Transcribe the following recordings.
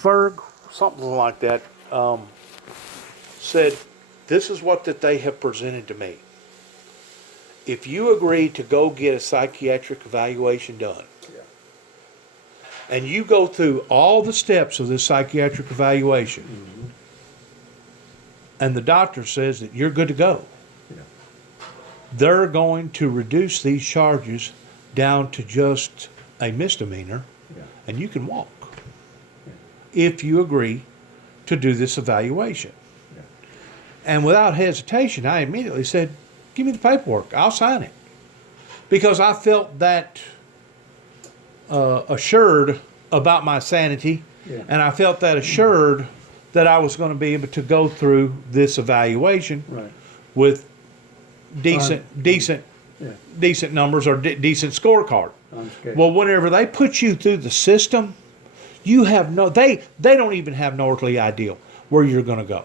Ferg, something like that, said, this is what that they have presented to me. If you agree to go get a psychiatric evaluation done, Yeah. and you go through all the steps of this psychiatric evaluation, and the doctor says that you're good to go, Yeah. they're going to reduce these charges down to just a misdemeanor, Yeah. and you can walk if you agree to do this evaluation. Yeah. And without hesitation, I immediately said, give me the paperwork. I'll sign it. Because I felt that assured about my sanity, Yeah. and I felt that assured that I was going to be able to go through this evaluation Right. with decent Yeah. decent numbers or decent scorecard. Unscathed. Well, whenever they put you through the system, you have they don't even have no earthly idea where you're going to go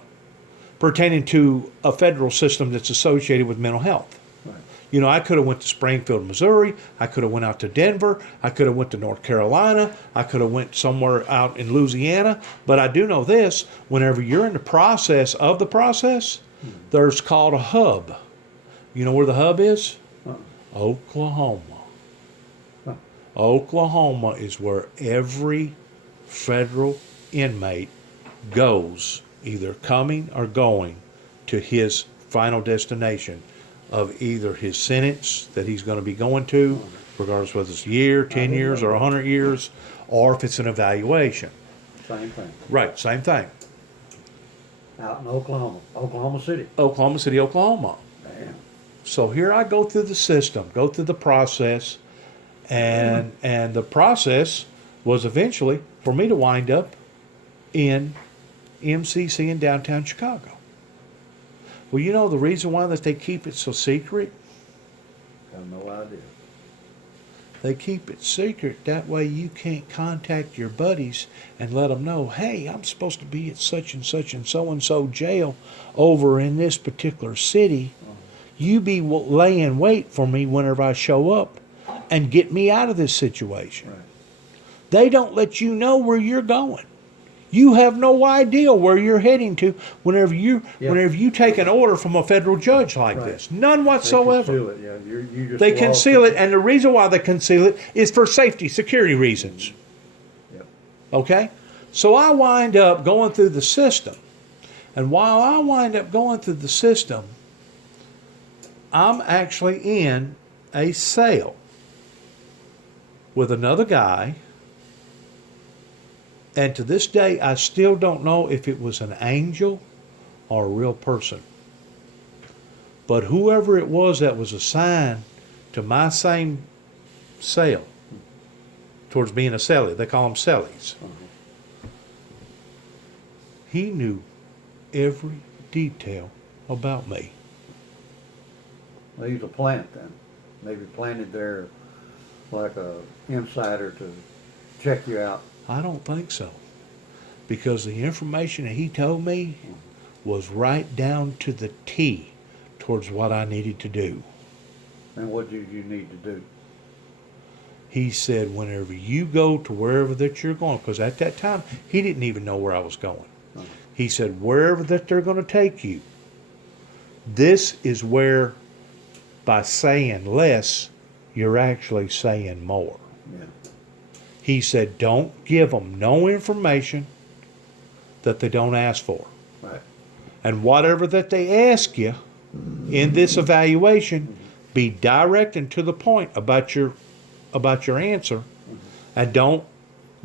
pertaining to a federal system that's associated with mental health. Right. You know, I could have went to Springfield, Missouri. I could have went out to Denver. I could have went to North Carolina. I could have went somewhere out in Louisiana. But I do know this: whenever you're in the process of the process, there's called a hub. You know where the hub is? Oklahoma. Huh. Oklahoma is where every federal inmate goes, either coming or going to his final destination of either his sentence that he's going to be going to, regardless whether it's a year, 10 years, or 100 years, or if it's an evaluation. Same thing. Right, same thing. Out in Oklahoma City. Oklahoma City, Oklahoma. Damn. So here I go through the system, go through the process, and the process was eventually for me to wind up in MCC in downtown Chicago. Well, you know the reason why that they keep it so secret? Have no idea. They keep it secret. That way you can't contact your buddies and let them know, hey, I'm supposed to be at such and so jail over in this particular city. You be laying wait for me whenever I show up and get me out of this situation. Right. They don't let you know where you're going. You have no idea where you're heading to whenever you take an order from a federal judge like Right. this. None They whatsoever. conceal it. Yeah. You just They walk conceal in. it, and the reason why they conceal it is for safety, security reasons. Yep. Okay? So I wind up going through the system. And while I wind up going through the system, I'm actually in a cell with another guy. And to this day, I still don't know if it was an angel or a real person. But whoever it was that was assigned to my same cell, towards being a cellie, they call them cellies, he knew every detail about me. They use a plant then. Maybe planted there like a insider to check you out. I don't think so. Because the information that he told me was right down to the T towards what I needed to do. And what did you need to do? He said, whenever you go to wherever that you're going, because at that time, he didn't even know where I was going. He said, wherever that they're going to take you, this is where, by saying less, you're actually saying more. Yeah. He said, don't give them no information that they don't ask for. Right. And whatever that they ask you in this evaluation, be direct and to the point about your answer, and don't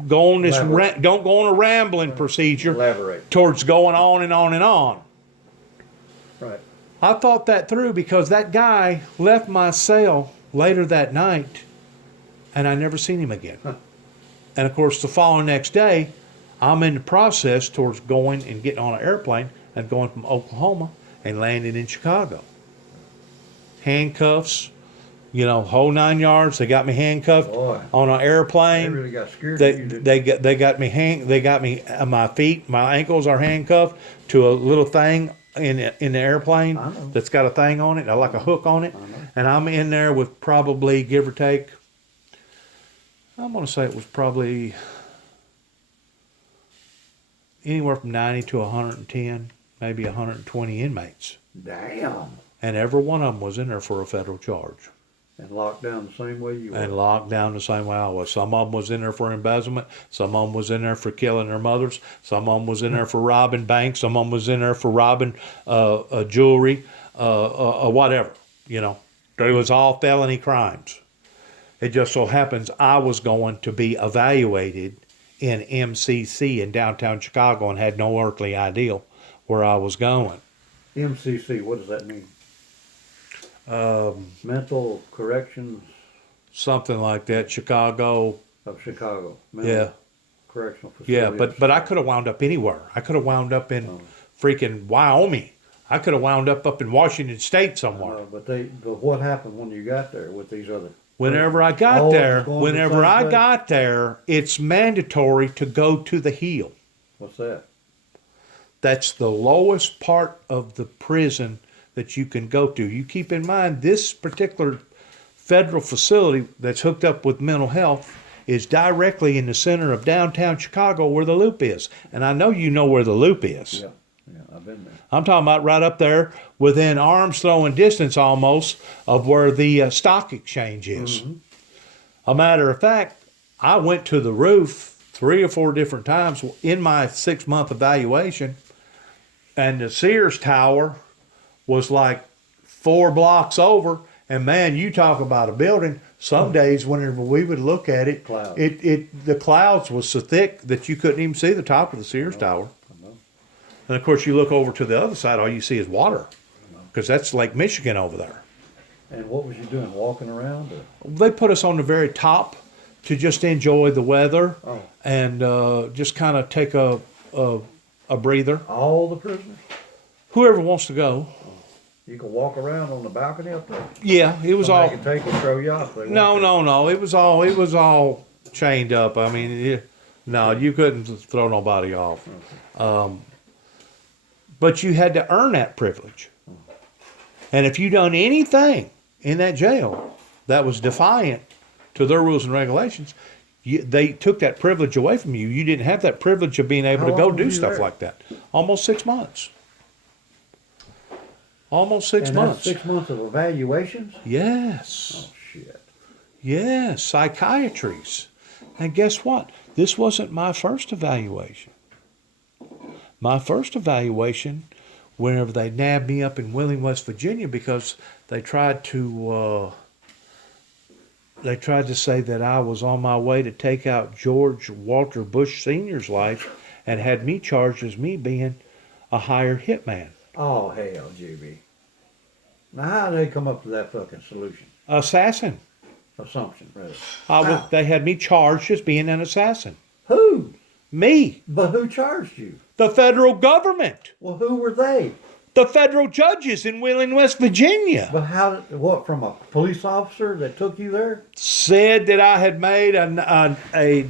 go on don't go on a rambling procedure Elaborate. towards going on and on and on. Right. I thought that through because that guy left my cell later that night, and I never seen him again. Huh. And of course, the following next day, I'm in the process towards going and getting on an airplane and going from Oklahoma and landing in Chicago. Handcuffs, you know, whole 9 yards. They got me handcuffed Boy. on an They airplane. really got scared They of you, didn't they got me my feet, my ankles are handcuffed to a little thing in the airplane I know. that's got a thing on it, like a hook on it, I know. and I'm in there with probably, give or take, I'm going to say it was probably anywhere from 90 to 110, maybe 120 inmates. Damn. And every one of them was in there for a federal charge. And locked down the same way you were. And locked down the same way I was. Some of them was in there for embezzlement. Some of them was in there for killing their mothers. Some of them was in there for robbing banks. Some of them was in there for robbing jewelry, whatever. You know, it was all felony crimes. It just so happens I was going to be evaluated in MCC in downtown Chicago and had no earthly idea where I was going. MCC, what does that mean? Mental Corrections Something like that. Chicago. of Chicago. Mental Yeah. Correctional Facility. Yeah, of but I could have wound up anywhere. I could have wound up in Oh. freaking Wyoming. I could have wound up in Washington State somewhere. But what happened when you got there with these other? Whenever I got Oh, there, going to the whenever same I place? got there, it's mandatory to go to the heel. What's that? That's the lowest part of the prison that you can go to. You keep in mind this particular federal facility that's hooked up with mental health is directly in the center of downtown Chicago where the Loop is. And I know you know where the Loop is. Yeah, I've been there. I'm talking about right up there within arm's throwing distance almost of where the stock exchange is. Mm-hmm. A matter of fact, I went to the roof 3 or 4 different times in my 6-month evaluation, and the Sears Tower was like 4 blocks over. And man, you talk about a building. Some days, whenever we would look at it, Clouds. the clouds was so thick that you couldn't even see the top of the Sears Tower. I know. And of course, you look over to the other side, all you see is water, because that's Lake Michigan over there. And what was you doing? Walking around? Or? They put us on the very top to just enjoy the weather Oh. and just kind of take a breather. All the prisoners? Whoever wants to go. You can walk around on the balcony up there? Yeah, it was Somebody all. can take and throw you off. They No, want no, no. It was all chained up. I mean, no, you couldn't throw nobody off. But you had to earn that privilege. And if you done anything in that jail that was defiant to their rules and regulations, they took that privilege away from you. You didn't have that privilege of being able How to go long do were you stuff there? like that. Almost 6 months. Almost 6 And months. that's 6 months of evaluations? Yes. Oh, shit. Yes, psychiatries. And guess what? This wasn't my first evaluation. My first evaluation, whenever they nabbed me up in Wheeling, West Virginia, because they tried to say that I was on my way to take out George Walter Bush Sr.'s life and had me charged as me being a hired hitman. Oh, hell, GB. Now, how did they come up with that fucking solution? Assassin. Assumption, rather. How? They had me charged as being an assassin. Who? Me. But who charged you? The federal government. Well, who were they? The federal judges in Wheeling, West Virginia, But what, from a police officer that took you there? said that I had made a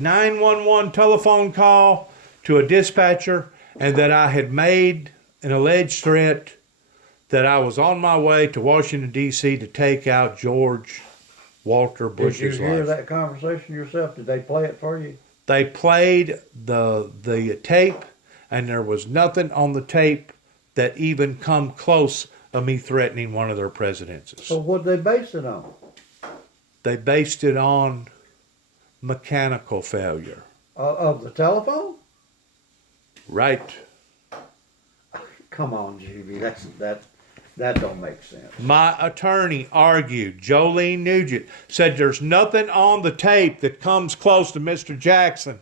911 telephone call to a dispatcher and that I had made an alleged threat that I was on my way to Washington, D.C. to take out George Walter Did Bush's you hear life. that conversation yourself? Did they play it for you? They played the tape, and there was nothing on the tape that even come close of me threatening one of their presidencies. So what they base it on? They based it on mechanical failure. Of the telephone? Right. Come on, GB. That don't make sense. My attorney argued, Jolene Nugent, said there's nothing on the tape that comes close to Mr. Jackson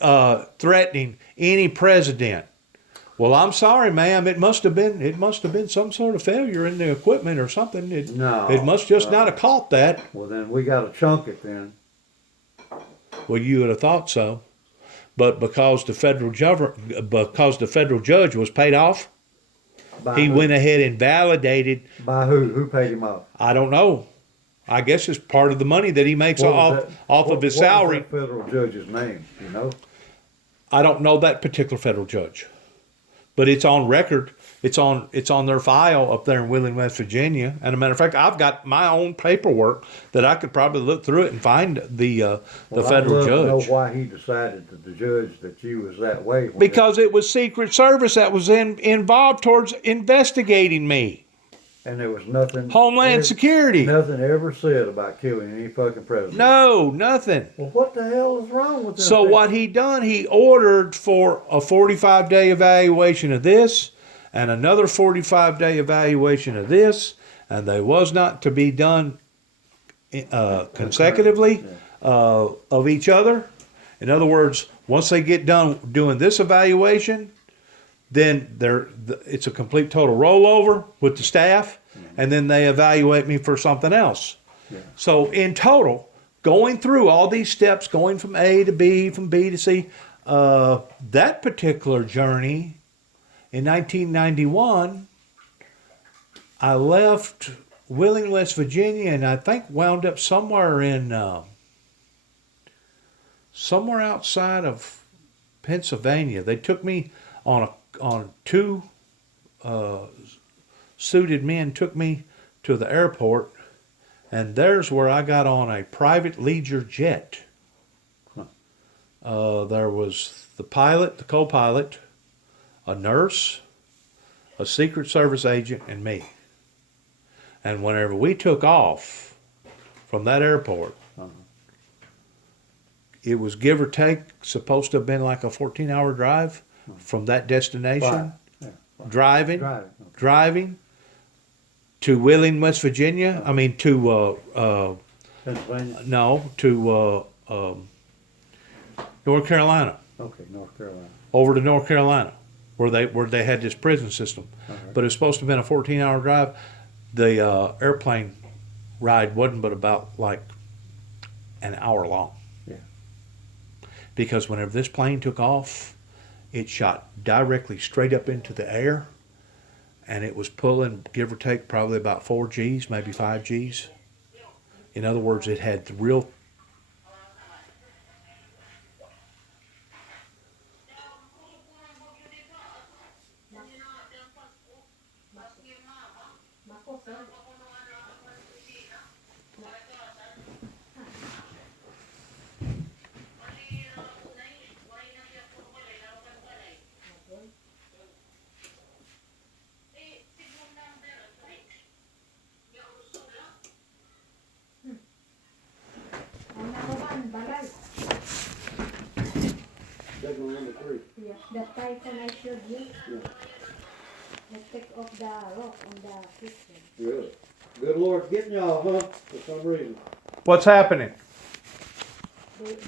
threatening any president. Well, I'm sorry, ma'am. It must have been some sort of failure in the equipment or something. It must just not have caught that. Well, then we got to chunk it then. Well, you would have thought so, but because the federal judge was paid off, By he who? went ahead and validated. By who? Who paid him off? I don't know. I guess it's part of the money that he makes What was off that- of his what was salary. that federal judge's name? You know? I don't know that particular federal judge, but it's on record. It's on their file up there in Wheeling, West Virginia. And a matter of fact, I've got my own paperwork that I could probably look through it and find the federal I'd love to know judge. why he decided to judge that you was that way. when Because it was Secret Service that was involved towards investigating me. and there was nothing. Homeland Security. Nothing ever said about killing any fucking president. No, nothing. Well, what the hell is wrong with them? So things? what he done, he ordered for a 45-day evaluation of this and another 45-day evaluation of this, and they was not to be done consecutively of each other. In other words, once they get done doing this evaluation, then it's a complete total rollover with the staff, and then they evaluate me for something else. Yeah. So in total, going through all these steps, going from A to B, from B to C, that particular journey in 1991, I left Wheeling, West Virginia, and I think wound up somewhere somewhere outside of Pennsylvania. They took me on two suited men took me to the airport, and there's where I got on a private Leisure jet. There was the pilot, the co-pilot, a nurse, a Secret Service agent, and me. And whenever we took off from that airport, it was give or take supposed to have been like a 14-hour drive from that destination. Yeah. Driving Driving. to Wheeling, West Virginia. I mean to Pennsylvania. to North Carolina. Okay, North Carolina. Over to North Carolina, where they had this prison system. Alright. But it was supposed to have been a 14-hour drive. The airplane ride wasn't but about like an hour long. Yeah. Because whenever this plane took off, it shot directly straight up into the air, and it was pulling, give or take, probably about 4 Gs, maybe 5 Gs. In other words, it had the real. Signal number 3. Yes, the typhoon I showed you. Yeah. The take off the rock on the kitchen. Really? Good Lord, getting y'all, huh? For some reason. What's happening?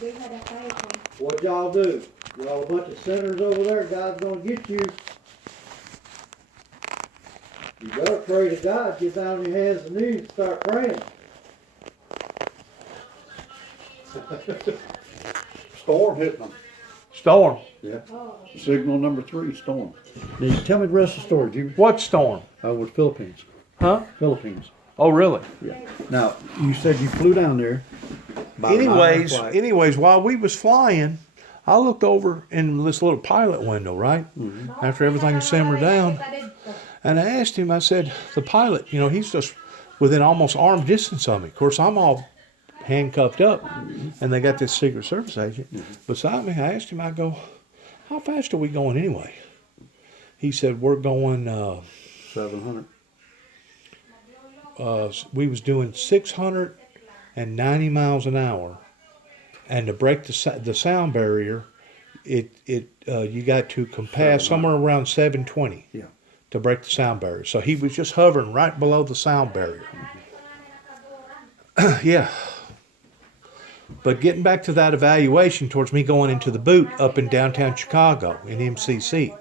They had a typhoon. What y'all do? Y'all a bunch of sinners over there. God's gonna get you. You better pray to God. Get down on your hands and knees and start praying. Storm hitting them. Storm. Yeah. Oh, Signal number 3, storm. Now, you tell me the rest of the story, Jimmy. What storm? With Philippines. Huh? Philippines. Oh, really? Yeah. Now, you said you flew down there. about an hour flight. Anyways, while we was flying, I looked over in this little pilot window, right? After everything simmered down, and I asked him, I said, the pilot, he's just within almost arm distance of me. Of course, I'm all handcuffed up, and they got this Secret Service agent beside me. I asked him, I go, how fast are we going anyway? He said, we're going, 700. we was doing 690 miles an hour, and to break the sound barrier, you got to compass somewhere around 720 Yeah. to break the sound barrier. So he was just hovering right below the sound barrier. Yeah. But getting back to that evaluation towards me going into the boot up in downtown Chicago in MCC,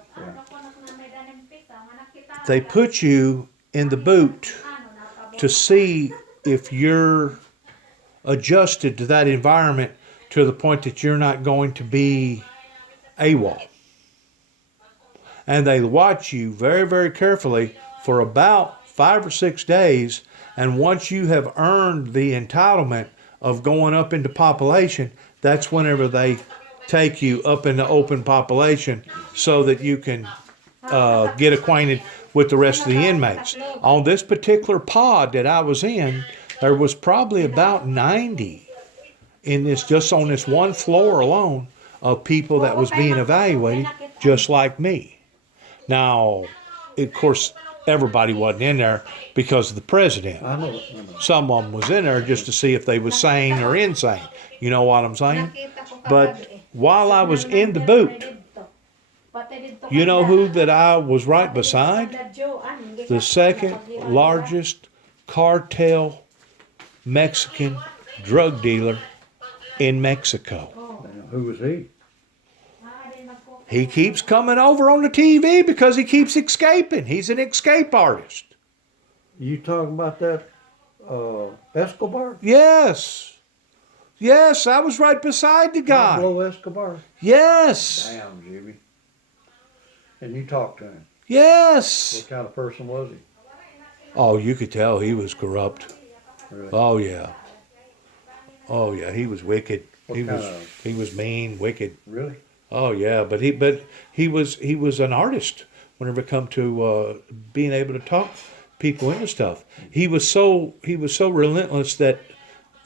they put you in the boot to see if you're adjusted to that environment to the point that you're not going to be AWOL. And they watch you very, very carefully for about 5 or 6 days. And once you have earned the entitlement of going up into population, that's whenever they take you up into open population so that you can get acquainted with the rest of the inmates. On this particular pod that I was in, there was probably about 90 in this, just on this one floor alone, of people that was being evaluated just like me. Now, of course, everybody wasn't in there because of the president. I know. Some of them was in there just to see if they was sane or insane. You know what I'm saying? But while I was in the boot, you know who that I was right beside? The second largest cartel Mexican drug dealer in Mexico. Who was he? He keeps coming over on the TV because he keeps escaping. He's an escape artist. You talking about that Escobar? Yes. Yes, I was right beside the guy. Pablo Escobar? Yes. Damn, Jimmy. And you talked to him. Yes. What kind of person was he? Oh, you could tell he was corrupt. Really? Oh yeah. Oh yeah, he was wicked. What He kind was of- he was mean, wicked. Really? Oh yeah, but he was an artist whenever it come to being able to talk people into stuff. He was so relentless that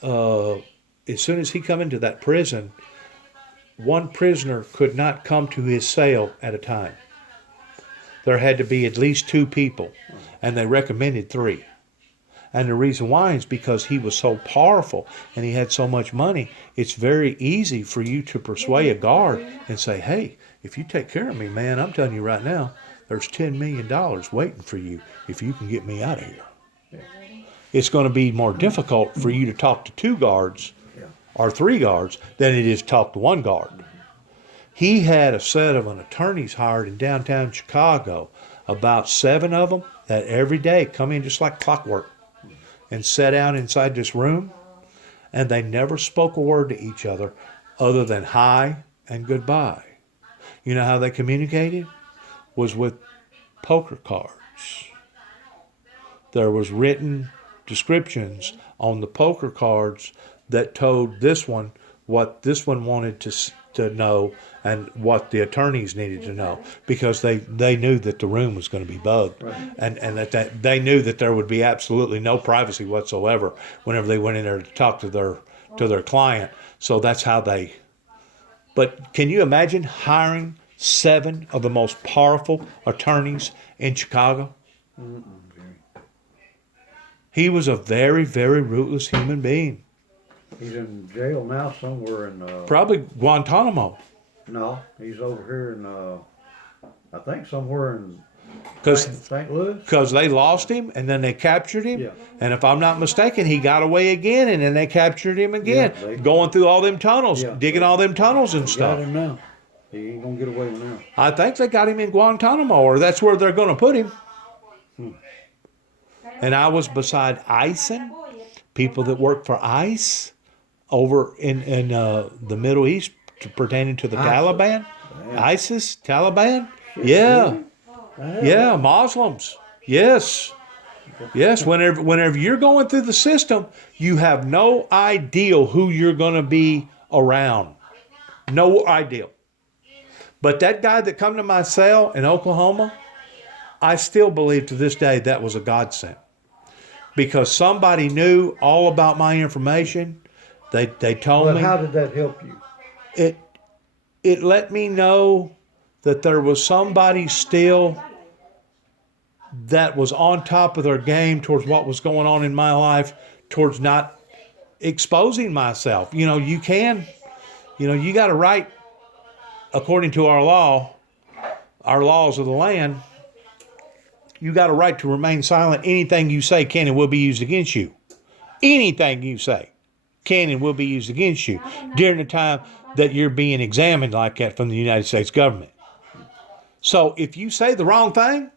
as soon as he come into that prison, one prisoner could not come to his cell at a time. There had to be at least 2 people, and they recommended 3. And the reason why is because he was so powerful and he had so much money. It's very easy for you to persuade a guard and say, hey, if you take care of me, man, I'm telling you right now, there's $10 million waiting for you if you can get me out of here. It's going to be more difficult for you to talk to 2 guards or 3 guards than it is to talk to 1 guard. He had a set of an attorneys hired in downtown Chicago, about 7 of them that every day come in just like clockwork and sat down inside this room, and they never spoke a word to each other other than hi and goodbye. You know how they communicated? Was with poker cards. There was written descriptions on the poker cards that told this one what this one wanted to know and what the attorneys needed to know, because they knew that the room was going to be bugged, Right. and that they knew that there would be absolutely no privacy whatsoever whenever they went in there to talk to their client. So that's how they. But can you imagine hiring 7 of the most powerful attorneys in Chicago? He was a very, very ruthless human being. He's in jail now somewhere in, Probably Guantanamo. no, he's over here in, I think somewhere in Because St. Louis. they lost him and then they captured him. Yeah. And if I'm not mistaken, he got away again and then they captured him again. Yeah, they- going through all them tunnels, Yeah. digging all them tunnels and Got stuff. him now. He ain't gonna get away now. I think they got him in Guantanamo, or that's where they're going to put him. And I was beside ISIN, people that work for ICE over in the Middle East pertaining to the ISIS? Taliban. Damn. ISIS, Taliban? Yeah. Yeah, Muslims. Yes. Yes, whenever you're going through the system, you have no idea who you're going to be around. No idea. But that guy that come to my cell in Oklahoma, I still believe to this day that was a godsend. Because somebody knew all about my information. They told But me. how did that help you? It let me know that there was somebody still that was on top of their game towards what was going on in my life, towards not exposing myself. You know, you got a right, according to our laws of the land, you got a right to remain silent. Anything you say can and will be used against you. Anything you say can and will be used against you during the time that you're being examined like that from the United States government. So if you say the wrong thing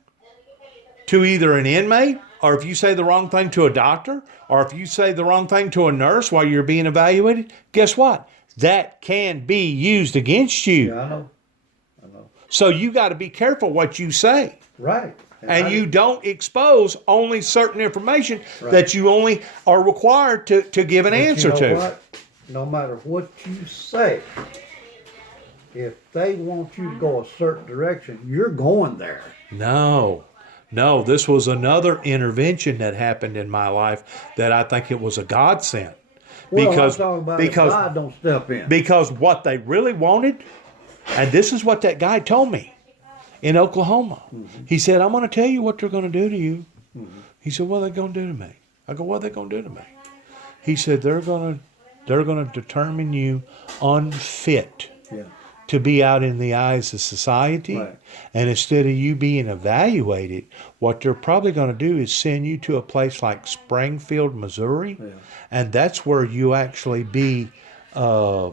to either an inmate, or if you say the wrong thing to a doctor, or if you say the wrong thing to a nurse while you're being evaluated, guess what? That can be used against you. Yeah, I know. So you got to be careful what you say. Right. And you don't expose only certain information Right. that you only are required to give an But answer you know to. what? No matter what you say, if they want you to go a certain direction, you're going there. No, no, this was another intervention that happened in my life that I think it was a godsend. Well, Because I'm talking about because if God don't step in. because what they really wanted, and this is what that guy told me in Oklahoma. He said, "I'm going to tell you what they're going to do to you." He said, "What are they going to do to me?" I go, "What are they going to do to me?" He said, they're going to determine you unfit Yeah. to be out in the eyes of society. Right. And instead of you being evaluated, what they're probably going to do is send you to a place like Springfield, Missouri. Yeah. And that's where you actually be put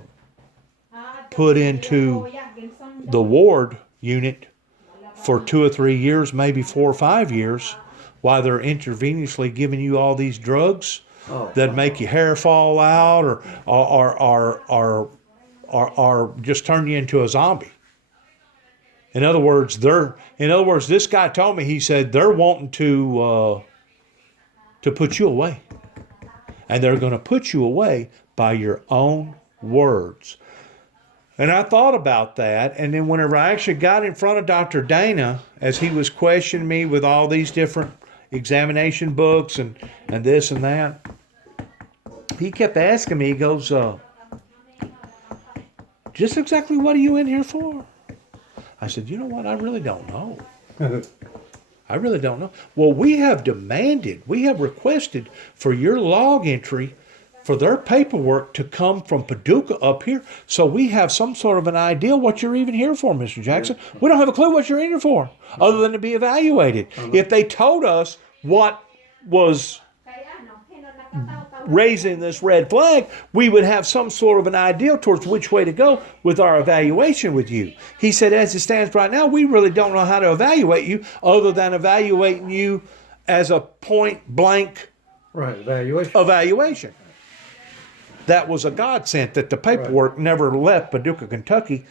into the ward unit for 2 or 3 years, maybe 4 or 5 years, while they're intravenously giving you all these drugs Oh, that make your hair fall out or just turn you into a zombie. In other words, this guy told me, he said they're wanting to put you away. And they're going to put you away by your own words. And I thought about that, and then whenever I actually got in front of Dr. Dana, as he was questioning me with all these different examination books and this and that, he kept asking me, he goes, just exactly what are you in here for? I said, you know what, I really don't know. I really don't know. Well, we have requested for your log entry for their paperwork to come from Paducah up here, so we have some sort of an idea what you're even here for, Mr. Jackson. We don't have a clue what you're in here for, other than to be evaluated. If they told us what was raising this red flag, we would have some sort of an idea towards which way to go with our evaluation with you. He said, as it stands right now, we really don't know how to evaluate you other than evaluating you as a point blank right, evaluation. evaluation. That was a godsend that the paperwork never left Paducah, Kentucky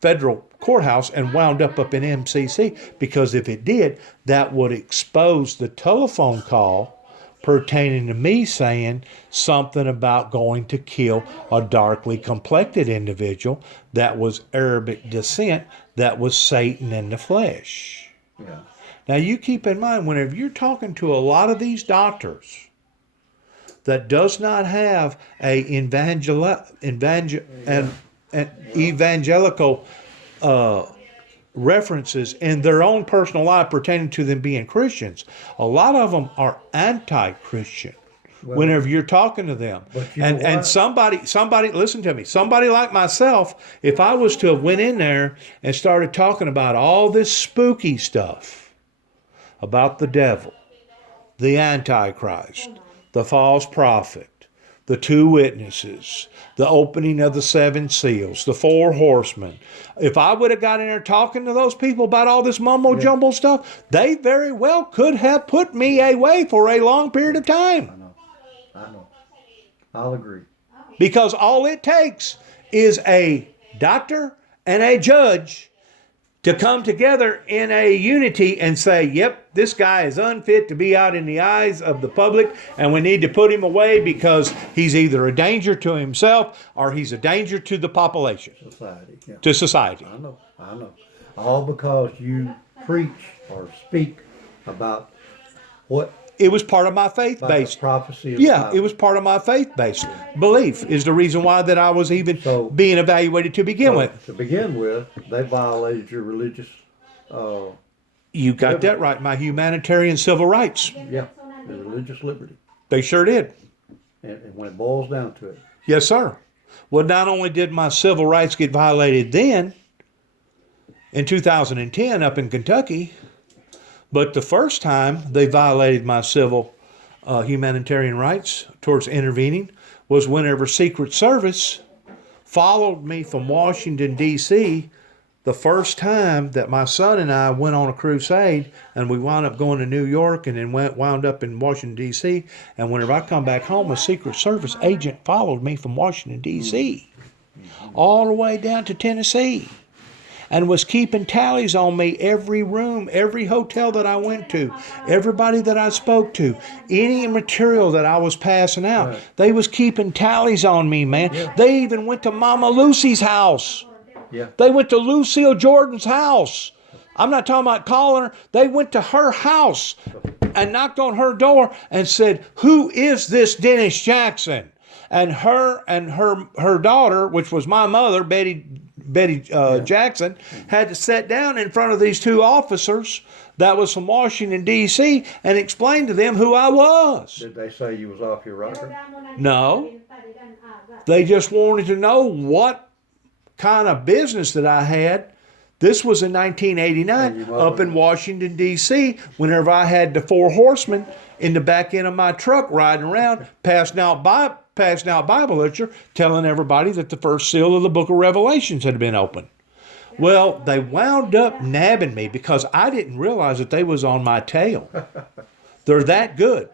federal courthouse and wound up in MCC, because if it did, that would expose the telephone call pertaining to me saying something about going to kill a darkly complected individual that was Arabic descent, that was Satan in the flesh. Yeah. Now you keep in mind, whenever you're talking to a lot of these doctors that does not have a evangelical references in their own personal life pertaining to them being Christians, a lot of them are anti-Christian. Well, whenever you're talking to them, but you know and what? somebody listen to me, somebody like myself, if I was to have went in there and started talking about all this spooky stuff about the devil, the Antichrist, the false prophet, the 2 witnesses, the opening of the 7 seals, the 4 horsemen. If I would have got in there talking to those people about all this mumbo jumbo stuff, they very well could have put me away for a long period of time. I know. I'll agree. Because all it takes is a doctor and a judge to come together in a unity and say, yep, this guy is unfit to be out in the eyes of the public, and we need to put him away because he's either a danger to himself or he's a danger to the population, Society. Yeah. to society. I know. All because you preach or speak about what It was part of my faith-based. the prophecy of Yeah, God. it was part of my faith-based belief is the reason why that I was even So- being evaluated to begin So, with. to begin with, they violated your religious, You got that right. My humanitarian civil rights. your religious liberty. They sure did. And when it boils down to it, Yes, sir. Well, not only did my civil rights get violated then, in 2010 up in Kentucky, but the first time they violated my civil humanitarian rights towards intervening was whenever Secret Service followed me from Washington, D.C., the first time that my son and I went on a crusade, and we wound up going to New York and then wound up in Washington, D.C., and whenever I come back home, a Secret Service agent followed me from Washington, D.C., all the way down to Tennessee, and was keeping tallies on me, every room, every hotel that I went to, everybody that I spoke to, any material that I was passing out. Right. They was keeping tallies on me, man. They even went to Mama Lucy's house Yeah. They went to Lucille Jordan's house. I'm not talking about calling her. They went to her house and knocked on her door and said, "Who is this Dennis Jackson?" And her daughter, which was my mother, Betty Jackson, had to sit down in front of these two officers that was from Washington, D.C., and explain to them who I was. Did they say you was off your rocker? No. They just wanted to know what kind of business that I had. This was in 1989 up in Washington, D.C., whenever I had the four horsemen in the back end of my truck riding around, passing out Bible literature, telling everybody that the first seal of the book of Revelations had been opened. Well, they wound up nabbing me because I didn't realize that they was on my tail. They're that good.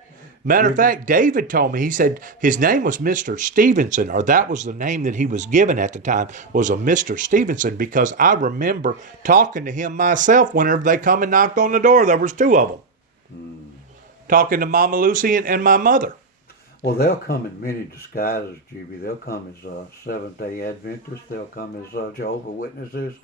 Matter of fact, David told me, he said his name was Mr. Stevenson, or that was the name that he was given at the time, was a Mr. Stevenson, because I remember talking to him myself whenever they come and knocked on the door. There was two of them. Talking to Mama Lucy and my mother. Well, they'll come in many disguises, GB. They'll come as Seventh-day Adventists. They'll come as Jehovah's Witnesses.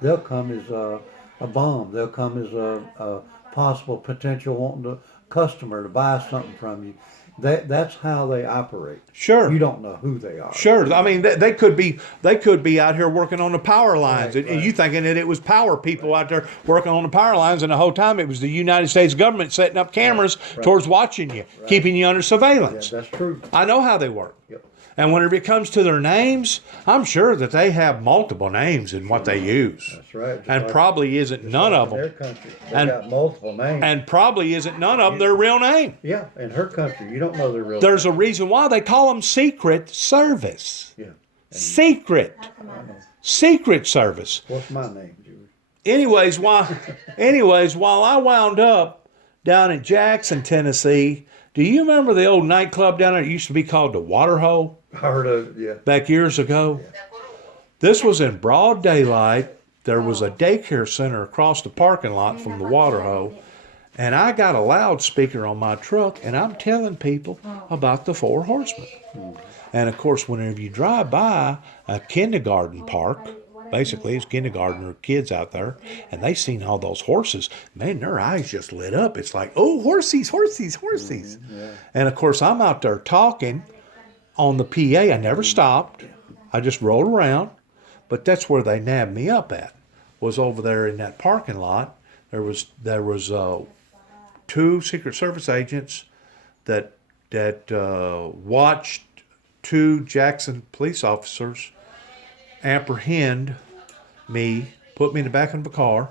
They'll come as a bomb. They'll come as a possible potential wanting customer to buy something from you. That's how they operate. Sure. You don't know who they are. Sure. I mean, they could be out here working on the power lines, Right, and you thinking that it was power people out there working on the power lines, and the whole time it was the United States government setting up cameras towards watching you, keeping you under Yeah, surveillance. that's true. I know how they work. Yep. And whenever it comes to their names, I'm sure that they have multiple names in what they use. That's right. Just And like- probably isn't just none like of in them. their country, they And- got multiple names. And probably isn't none of them their real name. Yeah, in her country, you don't know their real There's a reason why they call them Secret Service. name. Yeah. Secret. Secret Service. What's my name, Julie? Anyways, while I wound up down in Jackson, Tennessee, do you remember the old nightclub down there? It used to be called the Water Hole I heard of it, yeah. back years ago. This was in broad daylight. There was a daycare center across the parking lot from the Water Hole. And I got a loudspeaker on my truck, and I'm telling people about the Four Horsemen. And of course, whenever you drive by a kindergarten park, basically it's kindergartner kids out there, and they seen all those horses, man, their eyes just lit up. It's like, oh, horsies, horsies, horsies. And of course, I'm out there talking on the PA. I never stopped. I just rolled around. But that's where they nabbed me up at, was over there in that parking lot. There was two Secret Service agents that watched two Jackson police officers apprehend me, put me in the back of the car,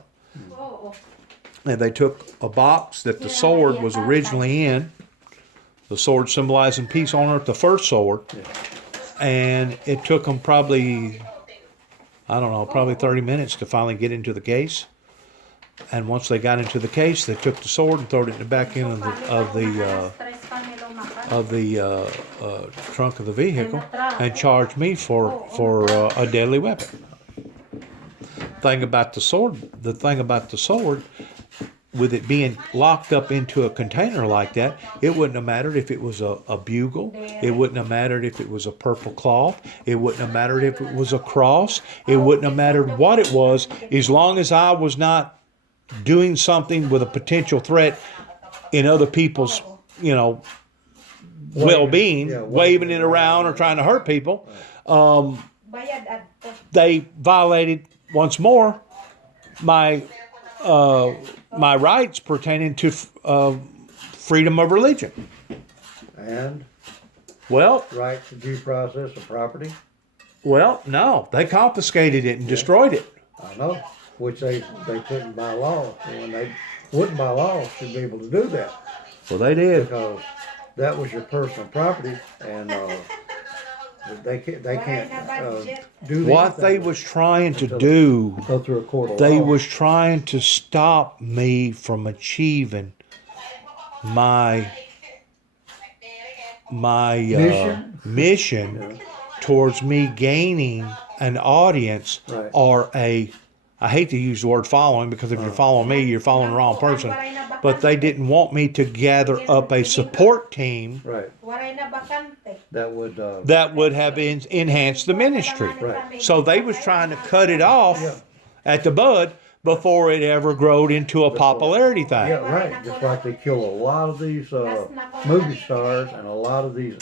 and they took a box that the sword was originally in, the sword symbolizing peace on earth, the first sword, and it took them probably 30 minutes to finally get into the case. And once they got into the case, they took the sword and threw it in the back end of the trunk of the vehicle and charged me for a deadly weapon. The thing about the sword, with it being locked up into a container like that, it wouldn't have mattered if it was a bugle. It wouldn't have mattered if it was a purple cloth. It wouldn't have mattered if it was a cross. It wouldn't have mattered what it was, as long as I was not doing something with a potential threat in other people's, well-being, waving it around or trying to hurt people. They violated once more my rights pertaining to freedom of religion. And Well, right to due process of property. no, they confiscated it and destroyed it. I know, which they couldn't by law. And when they wouldn't by law, should be able to do that Well, they did. because that was your personal property, and they can't do What they anything was trying to do, go through a court of they law. was trying to stop me from achieving my mission towards me gaining an audience Right. or a I hate to use the word following because if you're following me, you're following the wrong person. But they didn't want me to gather up a support team Right. Waray na bakante. that would have enhanced the ministry. Right. So they was trying to cut it off at the bud before it ever growed into a popularity thing. Yeah, right. Just like they kill a lot of these movie stars and a lot of these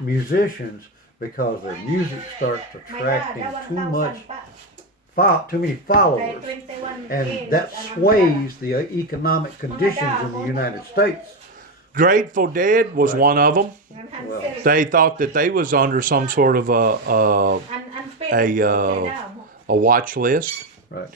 musicians because their music starts attracting too many followers, and that sways the economic conditions in the United States. Grateful Dead was one of them. Well, They thought that they was under some sort of a watch list. Right,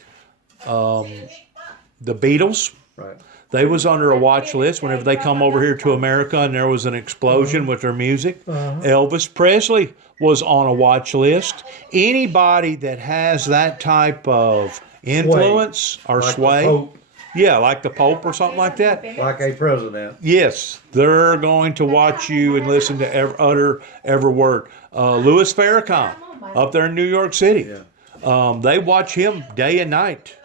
The Beatles, right, they was under a watch list whenever they come over here to America and there was an explosion with their music. Elvis Presley was on a watch list. Anybody that has that type of influence or like the sway, Pope, yeah, like the Pope or something like that, like a president. yes, they're going to watch you and listen to utter every word. Louis Farrakhan up there in New York City, Yeah, they watch him day and night.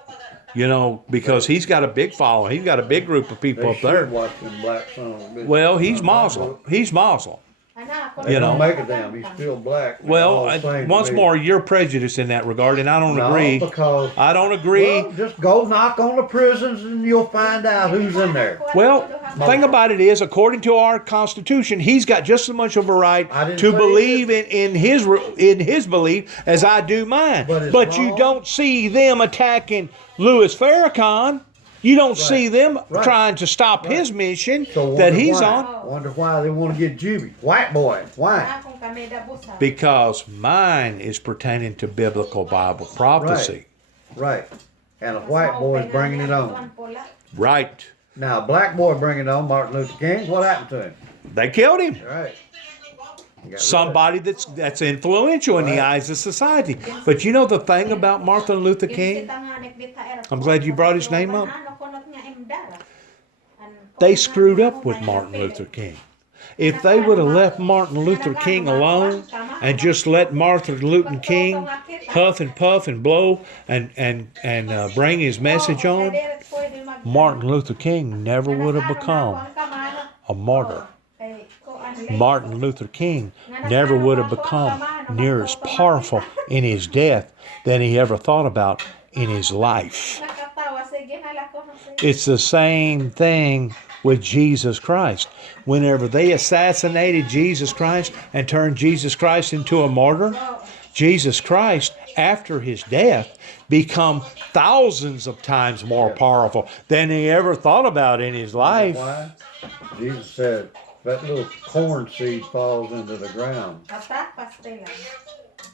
You know, because he's got a big following. He's got a big group of people they up there. should watch them black sons. of bitches. Well, he's Muslim. He's Muslim. They you don't know. make a damn. He's still black. They're Well, all the same to once me. more, you're prejudiced in that regard, and I don't No, agree. because I don't agree. well, just go knock on the prisons and you'll find out who's in there. Well, the thing about it is, according to our Constitution, he's got just as much of a right I didn't to say believe in his belief as I do mine. But it's But you wrong. don't see them attacking Louis Farrakhan. You don't see them Right. trying to stop his mission So that wonder he's why. on. Wonder why they want to get Jimmy, white boy. Why? Because mine is pertaining to biblical Bible prophecy. Right. And a white boy is bringing it on. Right. Now, a black boy bringing it on, Martin Luther King. What happened to him? They killed him. Right. He got Somebody that's influential in the Right. eyes of society. But you know the thing about Martin Luther King? I'm glad you brought his name up. They screwed up with Martin Luther King. If they would have left Martin Luther King alone and just let Martin Luther King huff and puff and blow and bring his message on, Martin Luther King never would have become a martyr. Martin Luther King never would have become near as powerful in his death than he ever thought about in his life. It's the same thing with Jesus Christ. Whenever they assassinated Jesus Christ and turned Jesus Christ into a martyr, Jesus Christ, after his death, become thousands of times more powerful than he ever thought about in his life. Why? Jesus said, that little corn seed falls into the ground.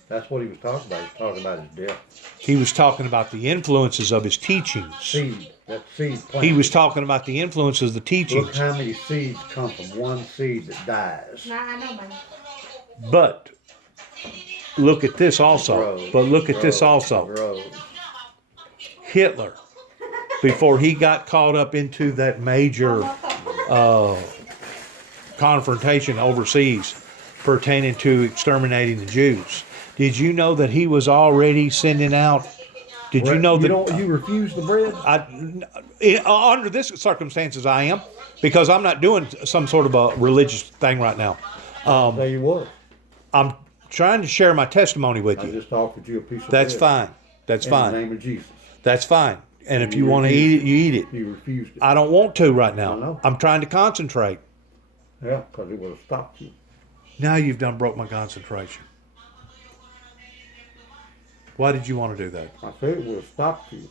That's what he was talking about. He was talking about his death. He was talking about the influences of his teachings. Seed. That seed plant. He was talking about the influences of the Look teachings. how many seeds come from one seed that dies. But look at this also. Grows, But look at this grows, also. grows. Hitler, before he got caught up into that major confrontation overseas pertaining to exterminating the Jews, did you know that he was already sending out? Did you know that? You refuse the bread? Under this circumstances, I am, because I'm not doing some sort of a religious thing right now. There you were. I'm trying to share my testimony with I you. just offered you a piece of That's bread. fine. That's In the fine. name of Jesus. That's fine. And if you want to eat it, you eat it. You refused it. I don't want to right I now. know. I'm trying to concentrate. Yeah, because it would have stopped you. Now you've done broke my concentration. Why did you want to do that? I said it would have stopped you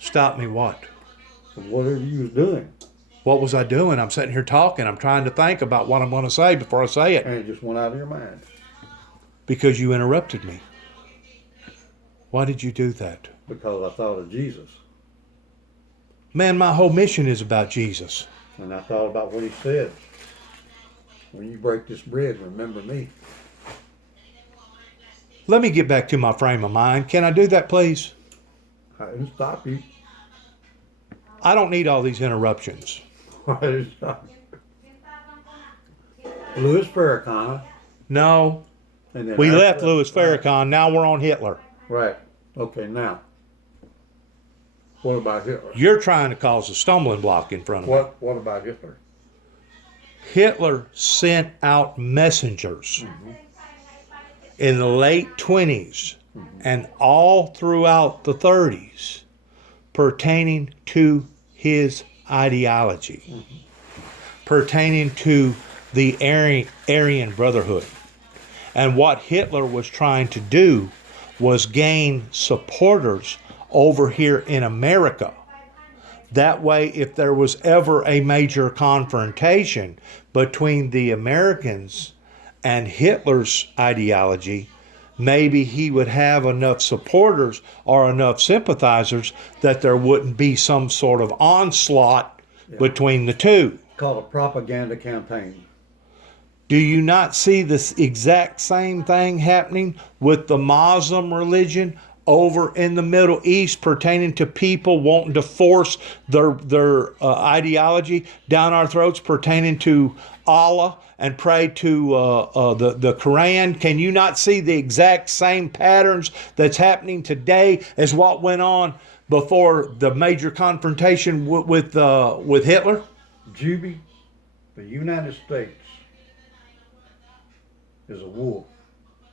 Stop me what? from whatever you was doing. What was I doing? I'm sitting here talking. I'm trying to think about what I'm going to say before I say it And it just went out of your mind. because you interrupted me. Why did you do that? Because I thought of Jesus. Man, my whole mission is about Jesus. And I thought about what he said. When you break this bread, remember me. Let me get back to my frame of mind. Can I do that, please? I didn't stop you. I don't need all these interruptions. I didn't stop you. Louis Farrakhan. No, And then we after left that- Louis Farrakhan. Now we're on Hitler. Right. Okay, now. What about Hitler? You're trying to cause a stumbling block in front of me. What about Hitler? Hitler sent out messengers in the late 20s and all throughout the 30s pertaining to his ideology, pertaining to the Aryan Brotherhood. And what Hitler was trying to do was gain supporters over here in America. That way, if there was ever a major confrontation between the Americans and Hitler's ideology, maybe he would have enough supporters or enough sympathizers that there wouldn't be some sort of onslaught between the two. Called a propaganda campaign. Do you not see this exact same thing happening with the Muslim religion over in the Middle East pertaining to people wanting to force their ideology down our throats pertaining to Allah and pray to the Quran? Can you not see the exact same patterns that's happening today as what went on before the major confrontation with Hitler? Juby, the United States is a wolf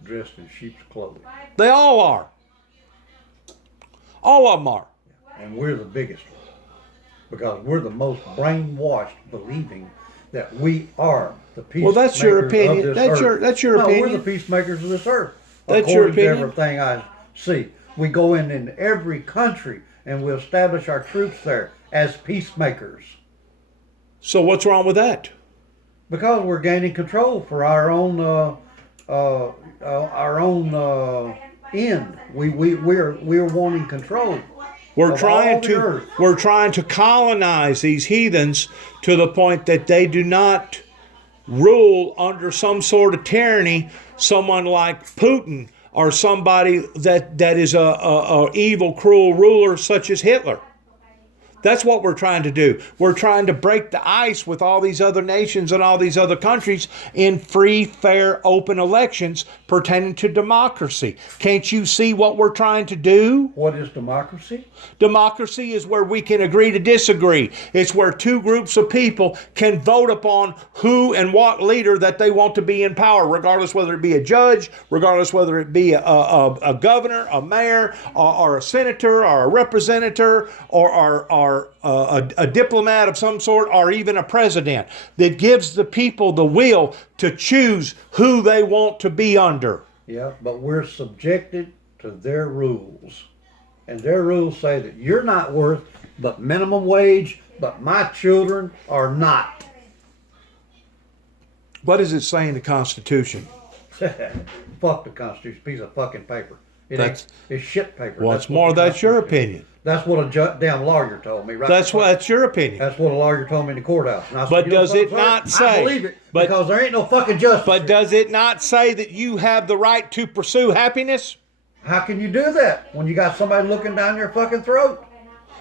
dressed in sheep's clothing. They all are. All of them are. And we're the biggest one. Because we're the most brainwashed believing that we are the peacemakers. Well, that's your opinion. Of this That's earth. your no, opinion. We're the peacemakers of this earth. That's your According to opinion. everything I see. We go in every country and we establish our troops there as peacemakers. So what's wrong with that? Because we're gaining control for our own end. We're wanting control. We're of trying all the earth. we're trying to colonize these heathens to the point that they do not rule under some sort of tyranny, someone like Putin or somebody that is a evil, cruel ruler such as Hitler. That's what we're trying to do. We're trying to break the ice with all these other nations and all these other countries in free, fair, open elections pertaining to democracy. Can't you see what we're trying to do? What is democracy? Democracy is where we can agree to disagree. It's where two groups of people can vote upon who and what leader that they want to be in power, regardless whether it be a judge, regardless whether it be a governor, a mayor, or a senator, or a representative, or a diplomat of some sort, or even a president, that gives the people the will to choose who they want to be under. Yeah, but we're subjected to their rules. And their rules say that you're not worth but minimum wage, but my children are not. What does it say in the Constitution? Fuck the Constitution, piece of fucking paper. That's- It's shit paper. What's what more, the that's your Constitution is. opinion. That's what a damn lawyer told me. Right? That's your opinion. That's what a lawyer told me in the courthouse. And I said, But "You know does something, it sir? not say- I believe it but- because there ain't no fucking justice. But here." does it not say that you have the right to pursue happiness? How can you do that when you got somebody looking down your fucking throat?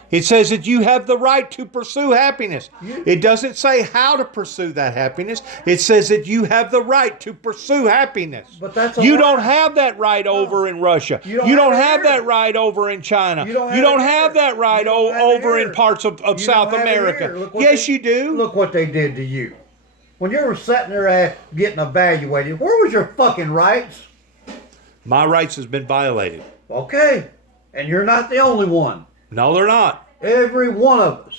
It says that you have the right to pursue happiness. You- It doesn't say how to pursue that happiness. It says that you have the right to pursue happiness. But that's a you lie. don't have that right over in Russia. You don't You don't have it have here. that right over in China. You don't have it here. that right You don't have it over here. in parts of You South don't have it here. America. Look what Yes, they- you do. Look what they did to you. When you were sitting there getting evaluated, where was your fucking rights? My rights has been violated. Okay. And you're not the only one. No, they're not. Every one of us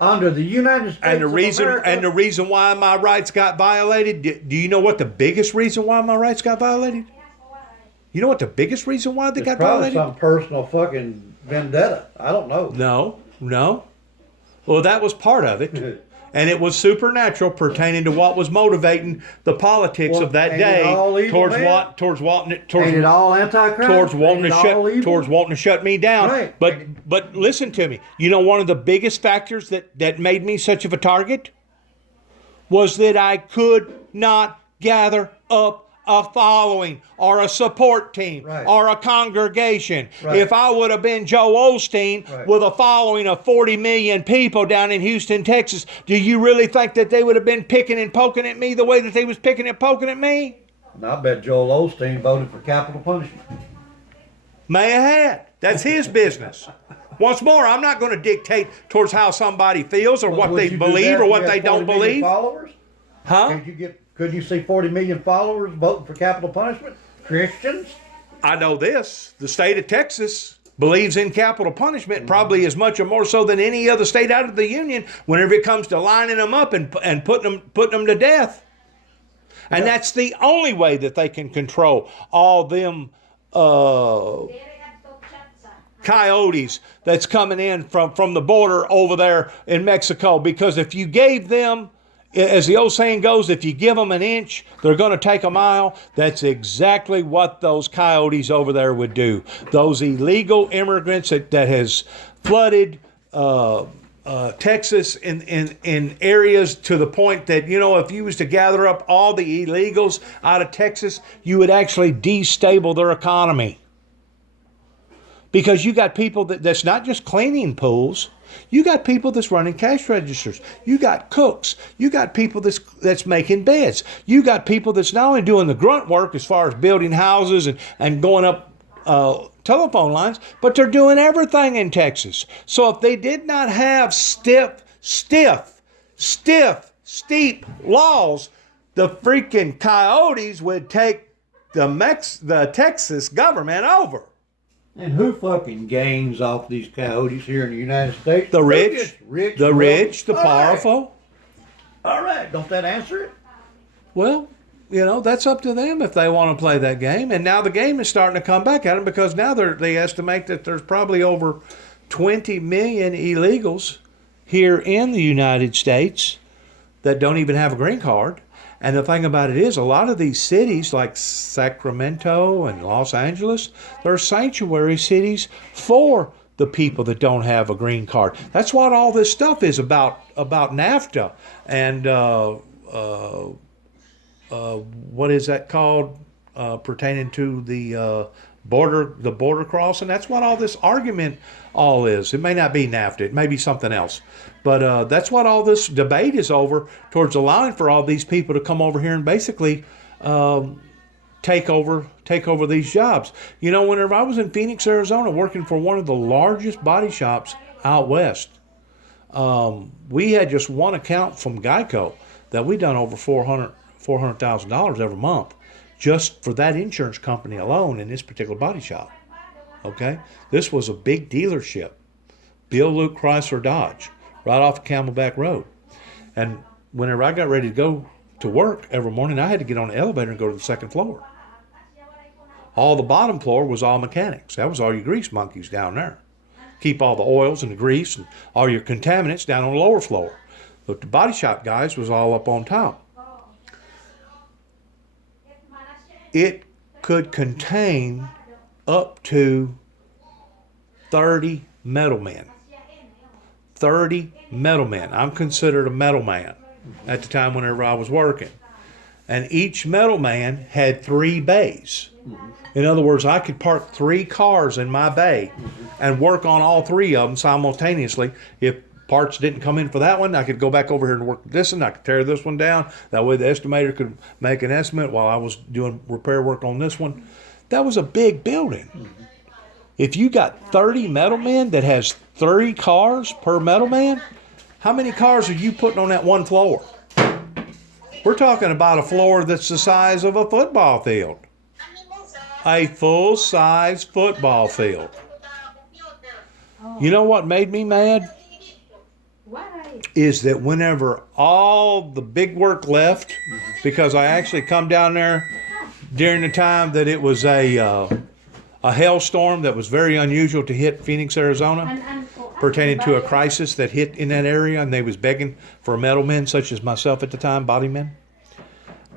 under the United States And the of reason America, why my rights got violated, do you know what the biggest reason why my rights got violated? You know what the biggest reason why they it's got probably violated? some personal fucking vendetta. I don't know. No. Well, that was part of it. And it was supernatural pertaining to what was motivating the politics Well, of that ain't it day all evil, towards man? what towards Ain't it all anti-crime? towards wanting Ain't to it all evil? wanting to shut me down. Right. But listen to me. You know, one of the biggest factors that made me such of a target was that I could not gather up a following or a support team Right. or a congregation. Right. If I would have been Joe Osteen Right. with a following of 40 million people down in Houston, Texas, do you really think that they would have been picking and poking at me the way that they was picking and poking at me? And I bet Joel Osteen voted for capital punishment. May have had. That's his business. Once more, I'm not going to dictate towards how somebody feels or what Would they you do believe that or if what you they had don't 40 million believe. Followers? Huh? Could you see 40 million followers voting for capital punishment? Christians? I know this. The state of Texas believes in capital punishment probably as much or more so than any other state out of the union whenever it comes to lining them up and putting them to death. And that's the only way that they can control all them coyotes that's coming in from the border over there in Mexico. Because if you gave them, as the old saying goes, if you give them an inch, they're going to take a mile. That's exactly what those coyotes over there would do. Those illegal immigrants that has flooded Texas in areas to the point that, if you was to gather up all the illegals out of Texas, you would actually destabilize their economy. Because you got people that's not just cleaning pools. You got people that's running cash registers. You got cooks. You got people that's making beds. You got people that's not only doing the grunt work as far as building houses and going up telephone lines, but they're doing everything in Texas. So if they did not have steep laws, the freaking coyotes would take the Texas government over. And who fucking gains off these coyotes here in the United States? The rich, the powerful. All right, don't that answer it? Well, that's up to them if they want to play that game. And now the game is starting to come back at them because now they estimate that there's probably over 20 million illegals here in the United States that don't even have a green card. And the thing about it is, a lot of these cities like Sacramento and Los Angeles, they're sanctuary cities for the people that don't have a green card. That's what all this stuff is about NAFTA and what is that called pertaining to the border crossing. That's what all this argument all is. It may not be NAFTA. It may be something else. But that's what all this debate is over, towards allowing for all these people to come over here and basically take over these jobs. Whenever I was in Phoenix, Arizona, working for one of the largest body shops out west, we had just one account from Geico that we done over $400,000 every month, just for that insurance company alone in this particular body shop. Okay, this was a big dealership, Bill Luke Chrysler Dodge, right off of Camelback Road. And whenever I got ready to go to work every morning, I had to get on the elevator and go to the second floor. All the bottom floor was all mechanics. That was all your grease monkeys down there. Keep all the oils and the grease and all your contaminants down on the lower floor. But the body shop guys was all up on top. It could contain up to 30 metal men. 30 metal men. I'm considered a metal man at the time whenever I was working. And each metal man had 3 bays. In other words, I could park 3 cars in my bay and work on all 3 of them simultaneously. If parts didn't come in for that one, I could go back over here and work this one. I could tear this one down. That way the estimator could make an estimate while I was doing repair work on this one. That was a big building. If you got 30 metal men that has 30 cars per metal man, how many cars are you putting on that one floor? We're talking about a floor that's the size of a football field. A full-size football field. You know what made me mad? Why? Is that whenever all the big work left, because I actually come down there during the time that it was a hailstorm that was very unusual to hit Phoenix, Arizona, pertaining to a crisis that hit in that area, and they was begging for metal men such as myself at the time, body men.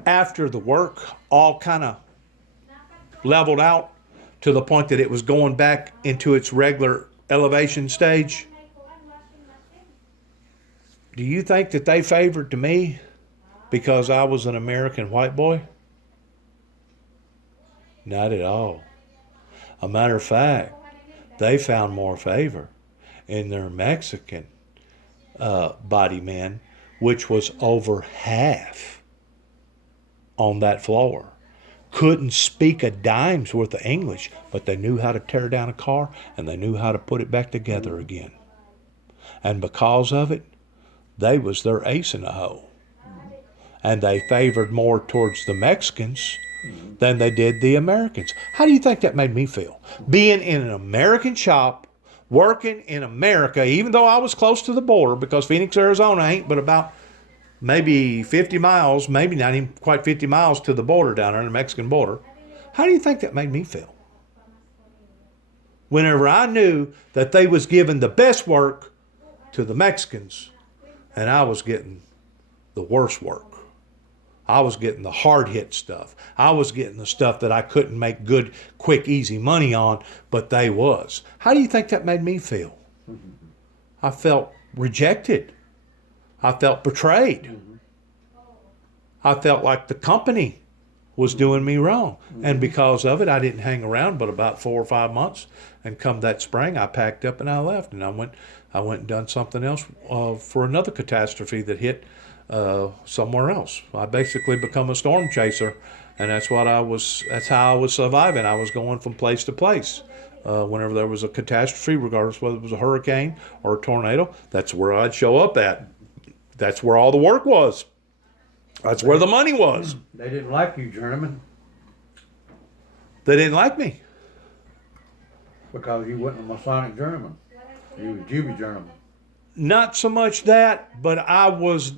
After the work all kind of leveled out to the point that it was going back into its regular elevation stage, do you think that they favored to me because I was an American white boy? Not at all. A matter of fact, they found more favor in their Mexican body men, which was over half on that floor. couldn't speak a dime's worth of English, but they knew how to tear down a car and they knew how to put it back together again. And because of it, they was their ace in the hole. And they favored more towards the Mexicans than they did the Americans. How do you think that made me feel? Being in an American shop, working in America, even though I was close to the border, because Phoenix, Arizona ain't but about maybe 50 miles, maybe not even quite 50 miles to the border down there, the Mexican border. How do you think that made me feel? Whenever I knew that they was giving the best work to the Mexicans, and I was getting the worst work. I was getting the hard hit stuff. I was getting the stuff that I couldn't make good, quick, easy money on, but they was. How do you think that made me feel? I felt rejected. I felt betrayed. I felt like the company was doing me wrong. And because of it, I didn't hang around but about 4 or 5 months. And come that spring, I packed up and I left. And I went and done something else for another catastrophe that hit somewhere else. I basically become a storm chaser, and that's how I was surviving. I was going from place to place. Whenever there was a catastrophe, regardless whether it was a hurricane or a tornado, that's where I'd show up at. That's where all the work was. That's where the money was. They didn't like you, Journeyman, They didn't like me. because you wasn't a Masonic Journeyman. You was Juby Journeyman. Not so much that, but I was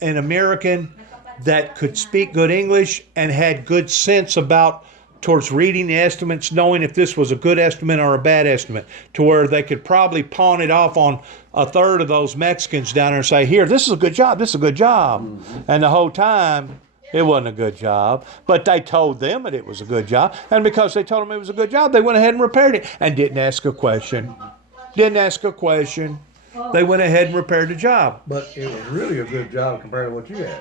an American that could speak good English and had good sense about towards reading the estimates, knowing if this was a good estimate or a bad estimate, to where they could probably pawn it off on a third of those Mexicans down there and say, here, this is a good job, this is a good job. And the whole time, it wasn't a good job. But they told them that it was a good job. And because they told them it was a good job, they went ahead and repaired it and didn't ask a question. Didn't ask a question. They went ahead and repaired the job. But it was really a good job compared to what you had.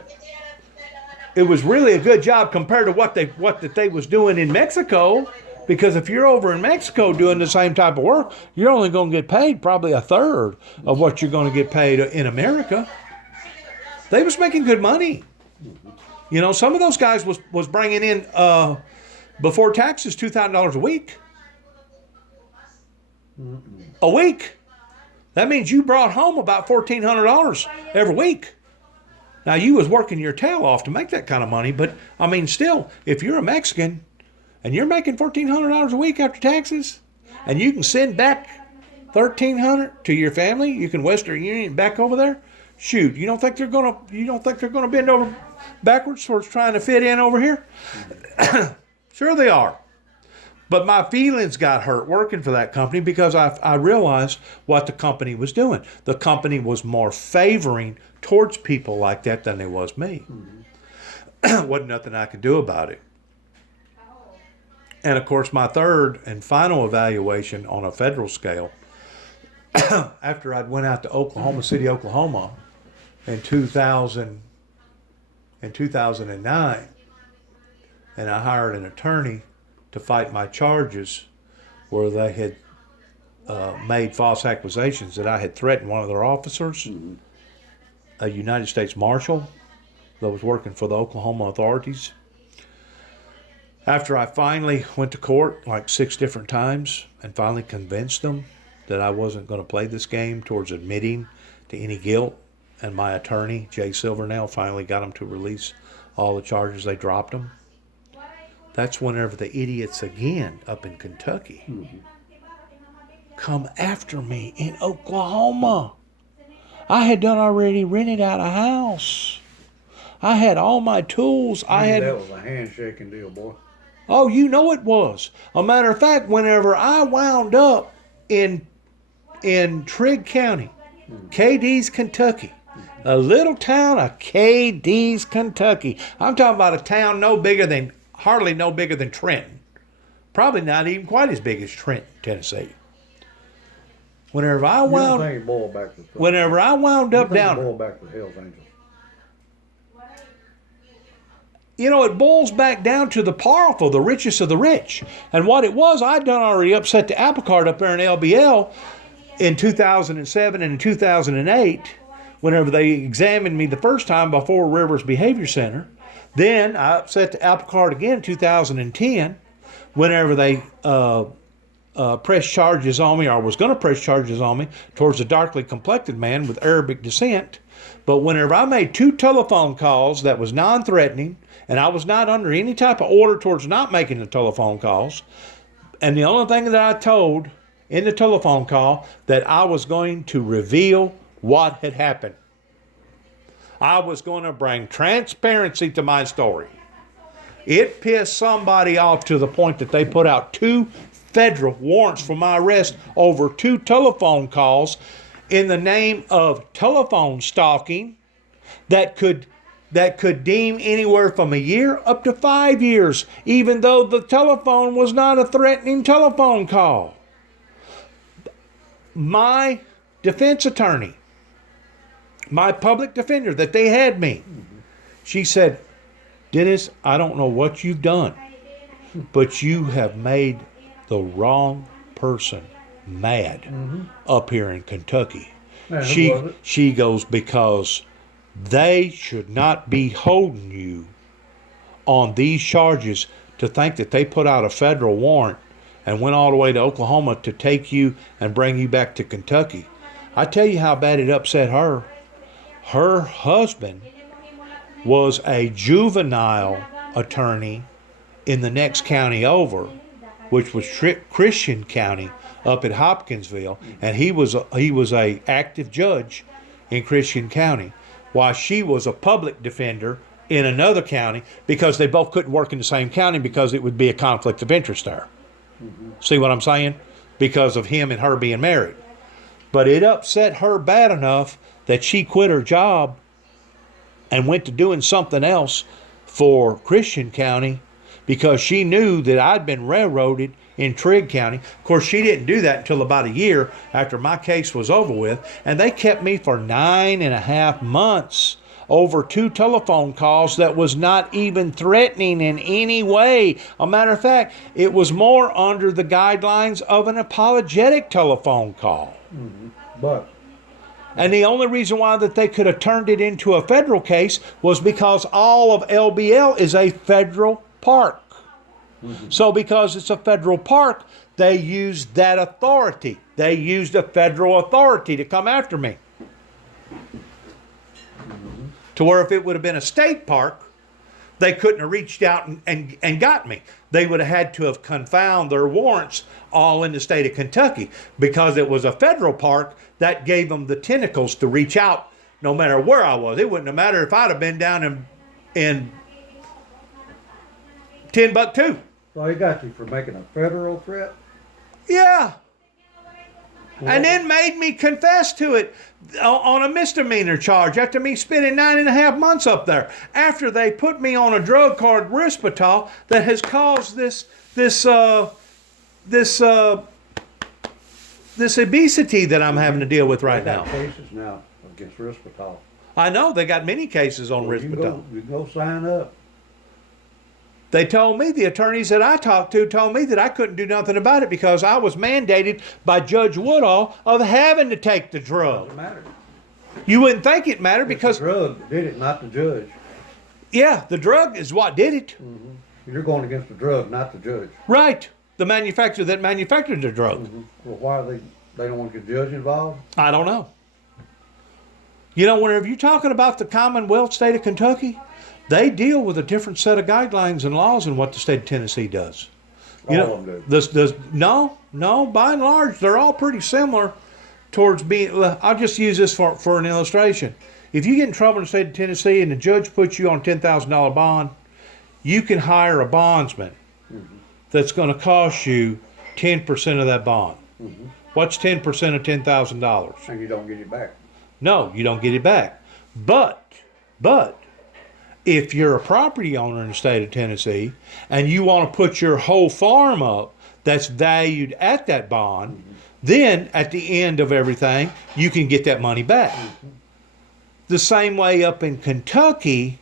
It was really a good job compared to what they was doing in Mexico. Because if you're over in Mexico doing the same type of work, you're only going to get paid probably a third of what you're going to get paid in America. They was making good money. You know, some of those guys was bringing in before taxes $2,000 a week. A week. That means you brought home about $1,400 every week. Now, you was working your tail off to make that kind of money, but, I mean, still, if you're a Mexican and you're making $1,400 a week after taxes, and you can send back $1,300 to your family, you can Western Union back over there, shoot, you don't think they're gonna bend over backwards towards trying to fit in over here? Sure they are. But my feelings got hurt working for that company because I realized what the company was doing. The company was more favoring towards people like that than it was me. Wasn't nothing I could do about it. And of course, my third and final evaluation on a federal scale, after I'd went out to Oklahoma City, Oklahoma in 2009, and I hired an attorney to fight my charges where they had made false accusations that I had threatened one of their officers, a United States Marshal that was working for the Oklahoma authorities. After I finally went to court like 6 different times and finally convinced them that I wasn't going to play this game towards admitting to any guilt, and my attorney, Jay Silvernail, finally got them to release all the charges, they dropped them. That's whenever the idiots again up in Kentucky come after me in Oklahoma. I had done already rented out a house. I had all my tools. That was a handshaking deal, boy. Oh, you know it was. A matter of fact, whenever I wound up in Trigg County, Cadiz, Kentucky, a little town of Cadiz, Kentucky. I'm talking about a town hardly no bigger than Trenton. Probably not even quite as big as Trenton, Tennessee. Whenever I wound up down, boil back to the Hells Angels. you know, it boils back down to the powerful, the richest of the rich. And what it was, I'd done already upset the apple cart up there in LBL in 2007 and in 2008, whenever they examined me the first time before Rivers Behavior Center. Then I upset the apple cart again in 2010 whenever they pressed charges on me, or was going to press charges on me, towards a darkly complected man with Arabic descent. But whenever I made 2 telephone calls that was non-threatening, and I was not under any type of order towards not making the telephone calls, and the only thing that I told in the telephone call that I was going to reveal what had happened. I was going to bring transparency to my story. It pissed somebody off to the point that they put out 2 federal warrants for my arrest over 2 telephone calls in the name of telephone stalking that could deem anywhere from a year up to 5 years, even though the telephone was not a threatening telephone call. My defense attorney, my public defender that they had me, she said, "Dennis, I don't know what you've done, but you have made the wrong person mad up here in Kentucky." Man, who was it? She goes, "Because they should not be holding you on these charges to think that they put out a federal warrant and went all the way to Oklahoma to take you and bring you back to Kentucky." I tell you how bad it upset her. Her husband was a juvenile attorney in the next county over, which was Christian County up at Hopkinsville, and he was a active judge in Christian County, while she was a public defender in another county, because they both couldn't work in the same county because it would be a conflict of interest there. See what I'm saying? Because of him and her being married. But it upset her bad enough that she quit her job and went to doing something else for Christian County, because she knew that I'd been railroaded in Trigg County. Of course, she didn't do that until about a year after my case was over with, and they kept me for 9.5 months over 2 telephone calls that was not even threatening in any way. A matter of fact, it was more under the guidelines of an apologetic telephone call. But And the only reason why that they could have turned it into a federal case was because all of LBL is a federal park. So because it's a federal park, they used that authority. They used a federal authority to come after me. To where if it would have been a state park, they couldn't have reached out and got me. They would have had to have confound their warrants all in the state of Kentucky. Because it was a federal park, that gave them the tentacles to reach out no matter where I was. It wouldn't have mattered if I'd have been down in Timbuktu. so he got you for making a federal threat? Yeah. And then made me confess to it on a misdemeanor charge after me spending 9.5 months up there. After they put me on a drug called Risperdal that has caused this obesity that I'm having to deal with right They got now. cases now against Risperdal. I know they got many cases on You can Risperdal. go sign up. They told me, the attorneys that I talked to told me that I couldn't do nothing about it because I was mandated by Judge Woodall of having to take the drug. Doesn't matter. You wouldn't think it mattered because, the drug did it, not the judge. yeah, the drug is what did it. You're going against the drug, not the judge. Right. The manufacturer that manufactured the drug. Well, why are they don't want the judge involved? I don't know. You know, whenever you're talking about the Commonwealth state of Kentucky, they deal with a different set of guidelines and laws than what the state of Tennessee does. You All know, of them do. no, by and large, they're all pretty similar towards being, I'll just use this for an illustration. If you get in trouble in the state of Tennessee and the judge puts you on a $10,000 bond, you can hire a bondsman that's going to cost you 10% of that bond. What's 10% of $10,000? And you don't get it back. No, you don't get it back. But, if you're a property owner in the state of Tennessee and you want to put your whole farm up that's valued at that bond, then at the end of everything, you can get that money back. The same way up in Kentucky,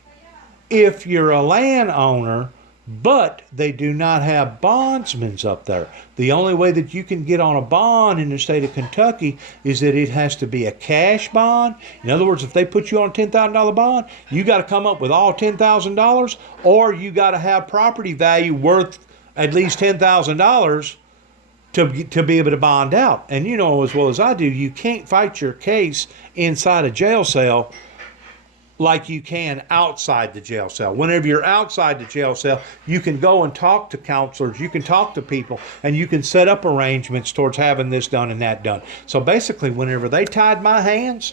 if you're a landowner But they do not have bondsmen up there. The only way that you can get on a bond in the state of Kentucky is that it has to be a cash bond. In other words, if they put you on a $10,000 bond, you got to come up with all $10,000, or you got to have property value worth at least $10,000 to be able to bond out. And you know as well as I do, you can't fight your case inside a jail cell like you can outside the jail cell. Whenever you're outside the jail cell, you can go and talk to counselors, you can talk to people, and you can set up arrangements towards having this done and that done. So basically, whenever they tied my hands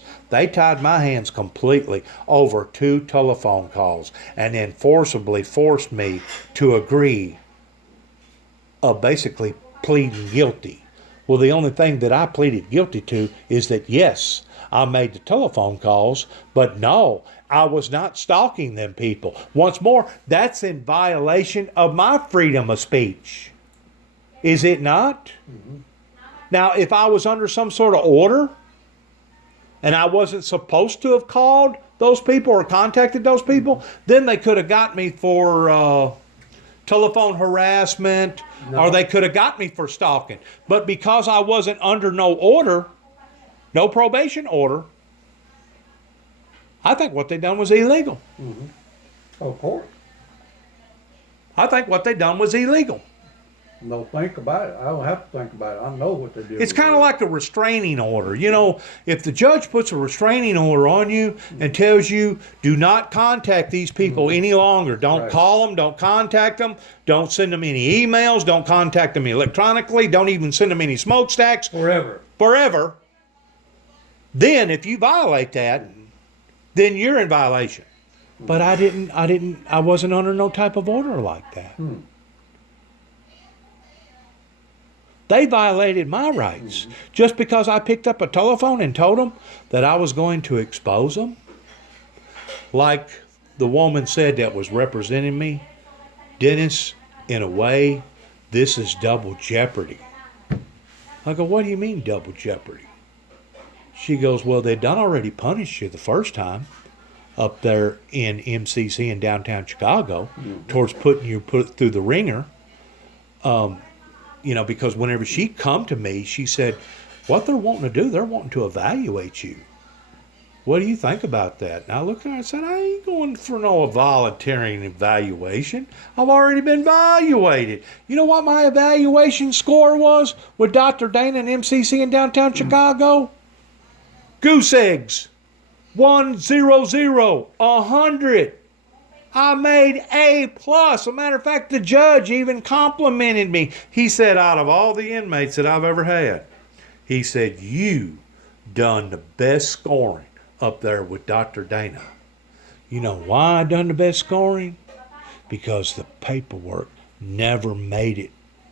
completely over 2 telephone calls, and then forcibly forced me to agree of basically pleading guilty. Well, the only thing that I pleaded guilty to is that, yes, I made the telephone calls, but no, I was not stalking them people. Once more, that's in violation of my freedom of speech. Is it not? Mm-hmm. Now, if I was under some sort of order and I wasn't supposed to have called those people or contacted those people, then they could have got me for telephone harassment, or they could have got me for stalking. But because I wasn't under no order, no probation order, I think what they done was illegal. Mm-hmm. Of course. I think what they done was illegal. No, think about it. I don't have to think about it. I know what they did. It's kind of like a restraining order. You know, if the judge puts a restraining order on you and tells you, do not contact these people any longer. Don't call them. Don't contact them. Don't send them any emails. Don't contact them electronically. Don't even send them any smokestacks. Forever. Then if you violate that, then you're in violation. But I wasn't under no type of order like that. They violated my rights just because I picked up a telephone and told them that I was going to expose them. Like the woman said that was representing me, Dennis, in a way, this is double jeopardy. I go, what do you mean double jeopardy? She goes, well, they done already punished you the first time up there in MCC in downtown Chicago towards putting you through the ringer. You know, because whenever she come to me, she said, what they're wanting to do, they're wanting to evaluate you. What do you think about that? And I looked at her and said, I ain't going for no volunteering evaluation. I've already been evaluated. You know what my evaluation score was with Dr. Dana and MCC in downtown Chicago? Goose eggs. 100, 100. I made A+. As a matter of fact, the judge even complimented me. He said, out of all the inmates that I've ever had, he said, you done the best scoring up there with Dr. Dana. You know why I done the best scoring? Because the paperwork never made it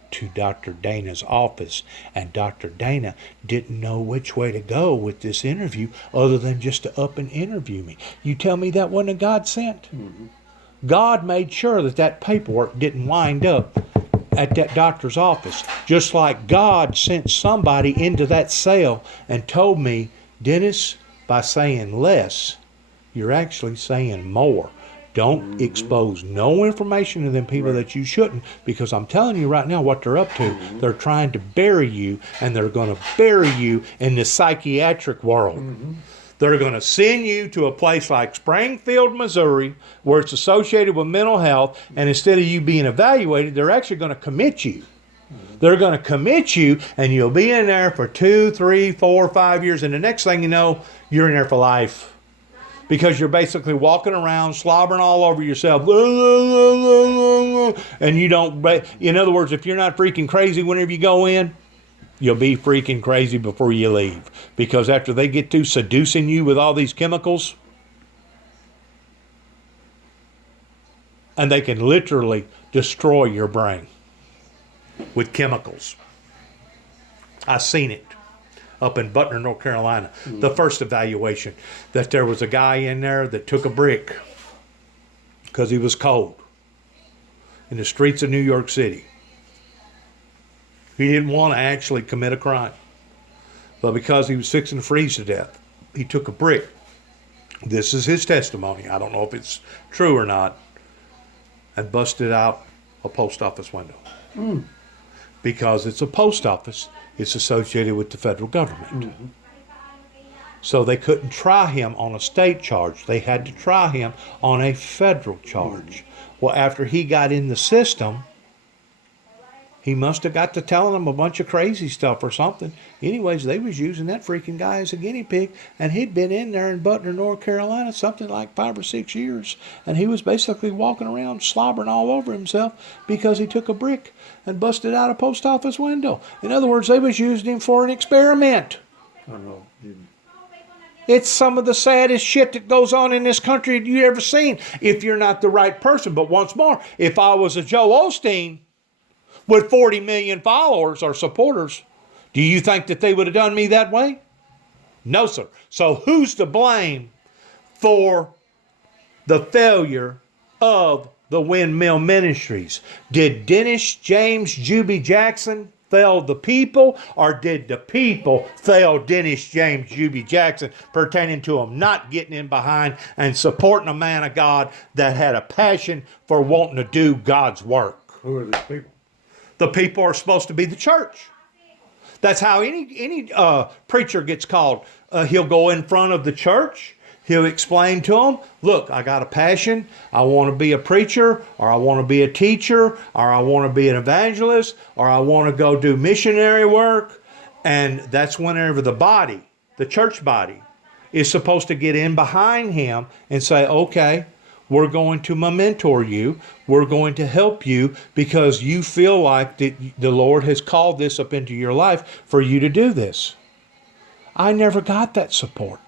to Dr. Dana's office, and Dr. Dana didn't know which way to go with this interview other than just to up and interview me. You tell me that wasn't a God sent? God made sure that paperwork didn't wind up at that doctor's office, just like God sent somebody into that cell and told me, Dennis, by saying less, you're actually saying more. Don't expose no information to them people that you shouldn't, because I'm telling you right now what they're up to. They're trying to bury you, and they're going to bury you in the psychiatric world. They're going to send you to a place like Springfield, Missouri, where it's associated with mental health, and instead of you being evaluated, they're actually going to commit you. They're going to commit you, and you'll be in there for 2, 3, 4, 5 years, and the next thing you know, you're in there for life. Because you're basically walking around slobbering all over yourself. And you don't, in other words, if you're not freaking crazy whenever you go in, you'll be freaking crazy before you leave. Because after they get to seducing you with all these chemicals, and they can literally destroy your brain with chemicals. I've seen it up in Butner, North Carolina. The first evaluation, that there was a guy in there that took a brick because he was cold in the streets of New York City. He didn't want to actually commit a crime, but because he was fixing to freeze to death, he took a brick. This is his testimony. I don't know if it's true or not. And busted out a post office window. Because it's a post office, it's associated with the federal government. So they couldn't try him on a state charge. They had to try him on a federal charge. Well, after he got in the system, he must have got to telling them a bunch of crazy stuff or something. Anyways, they was using that freaking guy as a guinea pig, and he'd been in there in Butner, North Carolina, something like 5 or 6 years, and he was basically walking around slobbering all over himself because he took a brick and busted out a post office window. In other words, they was using him for an experiment. I don't know. It's some of the saddest shit that goes on in this country you ever seen if you're not the right person. But once more, if I was a Joe Osteen with 40 million followers or supporters, do you think that they would have done me that way? No, sir. So who's to blame for the failure of the Windmill Ministries? Did Dennis James Juby Jackson fail the people, or did the people fail Dennis James Juby Jackson pertaining to him not getting in behind and supporting a man of God that had a passion for wanting to do God's work? Who are these people? The people are supposed to be the church. That's how any preacher gets called. He'll go in front of the church. He'll explain to them, look, I got a passion. I want to be a preacher, or I want to be a teacher, or I want to be an evangelist, or I want to go do missionary work. And that's whenever the body, the church body, is supposed to get in behind him and say, okay, we're going to mentor you. We're going to help you because you feel like that the Lord has called this up into your life for you to do this. I never got that support.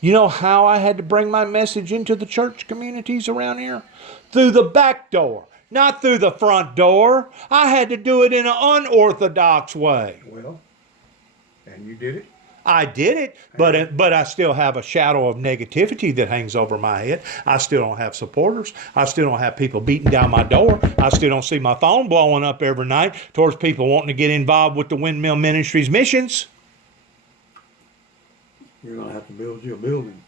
You know how I had to bring my message into the church communities around here? Through the back door, not through the front door. I had to do it in an unorthodox way. Well, and you did it? I did it, but I still have a shadow of negativity that hangs over my head. I still don't have supporters. I still don't have people beating down my door. I still don't see my phone blowing up every night towards people wanting to get involved with the Windmill Ministries missions. You're going to have to build you a building.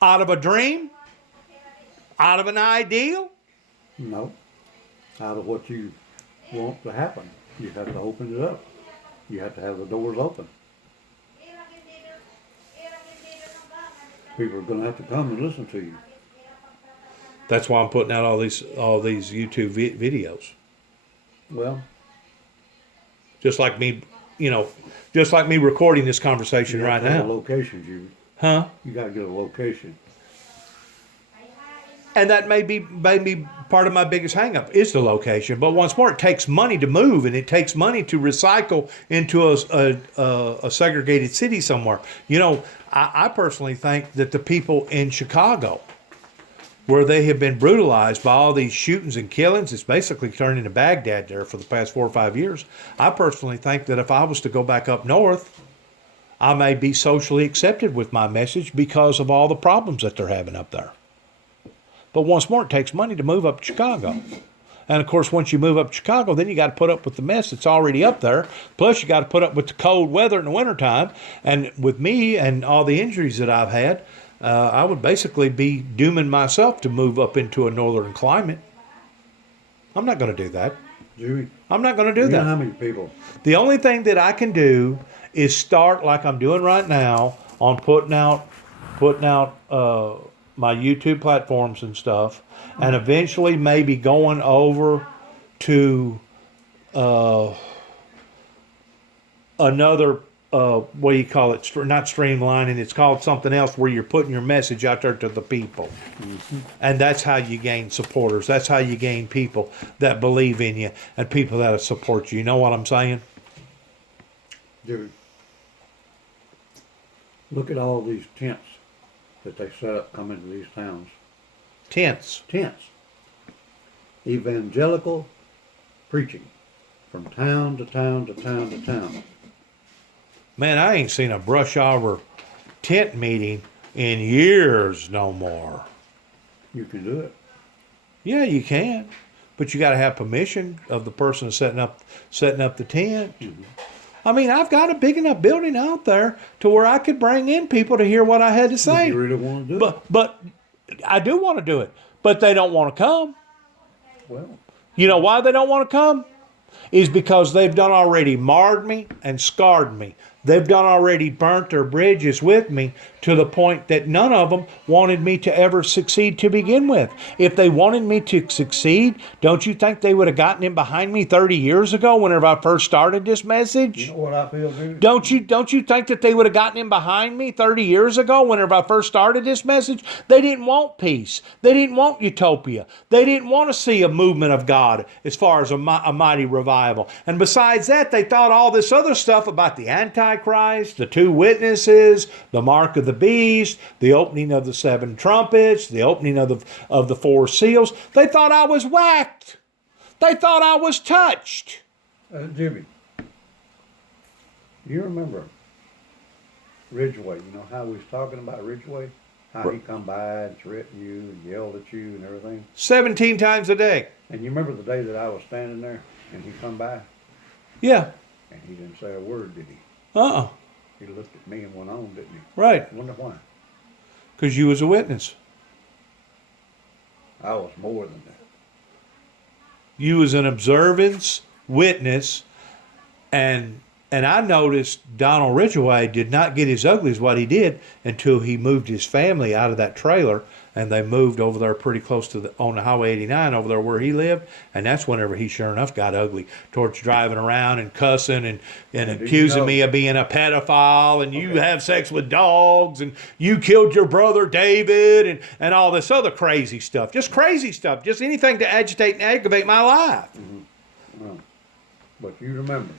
Out of a dream? Out of an ideal? No. Out of what you want to happen. You have to open it up. You have to have the doors open. People are going to have to come and listen to you. That's why I'm putting out all these YouTube videos. Well, Just like me, just like me recording this conversation you have right to have now. a location, Judy. Huh? You got to get a location. And that may be part of my biggest hang-up is the location. But once more, it takes money to move, and it takes money to recycle into a segregated city somewhere. I personally think that the people in Chicago, where they have been brutalized by all these shootings and killings, it's basically turned into Baghdad there for the past 4 or 5 years. I personally think that if I was to go back up north, I may be socially accepted with my message because of all the problems that they're having up there. But once more, it takes money to move up to Chicago. And of course, once you move up to Chicago, then you got to put up with the mess that's already up there. Plus, you got to put up with the cold weather in the wintertime. And with me and all the injuries that I've had, I would basically be dooming myself to move up into a northern climate. I'm not going to do that. Judy, I'm not going to do you know that. how many people? The only thing that I can do is start like I'm doing right now on putting out my YouTube platforms and stuff, and eventually maybe going over to another what do you call it? Not streamlining. It's called something else where you're putting your message out there to the people, and that's how you gain supporters. That's how you gain people that believe in you and people that support you. You know what I'm saying? Judy, look at all these tents that they set up coming to these towns. Tents. Tents. Evangelical preaching from town to town to town to town. Man, I ain't seen a brush arbor tent meeting in years no more. You can do it. Yeah, you can, but you got to have permission of the person setting up the tent. Mm-hmm. I mean, I've got a big enough building out there to where I could bring in people to hear what I had to If say. you really want to do it. But I do want to do it, but they don't want to come. Well, You know why they don't want to come? Is because they've done already marred me and scarred me. They've done already burnt their bridges with me to the point that none of them wanted me to ever succeed to begin with. If they wanted me to succeed, don't you think they would have gotten in behind me 30 years ago whenever I first started this message? you know what I feel, dude? Don't you think that they would have gotten in behind me 30 years ago whenever I first started this message? They didn't want peace. They didn't want utopia. They didn't want to see a movement of God as far as a mighty revival. And besides that, they thought all this other stuff about the Antichrist, the two witnesses, the mark of the beast, the opening of the seven trumpets, the opening of the four seals. They thought I was whacked. They thought I was touched. Jimmy, you remember Ridgeway? You know how we was talking about Ridgeway? How he come by and threatened you and yelled at you and everything? 17 times a day. And you remember the day that I was standing there and he come by Yeah. and he didn't say a word, did he? Uh-uh. He looked at me and went on, didn't he? Right. I wonder why. Because you was a witness. I was more than that. You was an observance witness, and I noticed Donald Ridgeway did not get as ugly as what he did until he moved his family out of that trailer, and they moved over there pretty close to on the Highway 89 over there where he lived, and that's whenever he sure enough got ugly, towards driving around and cussing and accusing me of being a pedophile, and you have sex with dogs, and you killed your brother David, and all this other crazy stuff, just crazy stuff, just anything to agitate and aggravate my life. Well, but you remember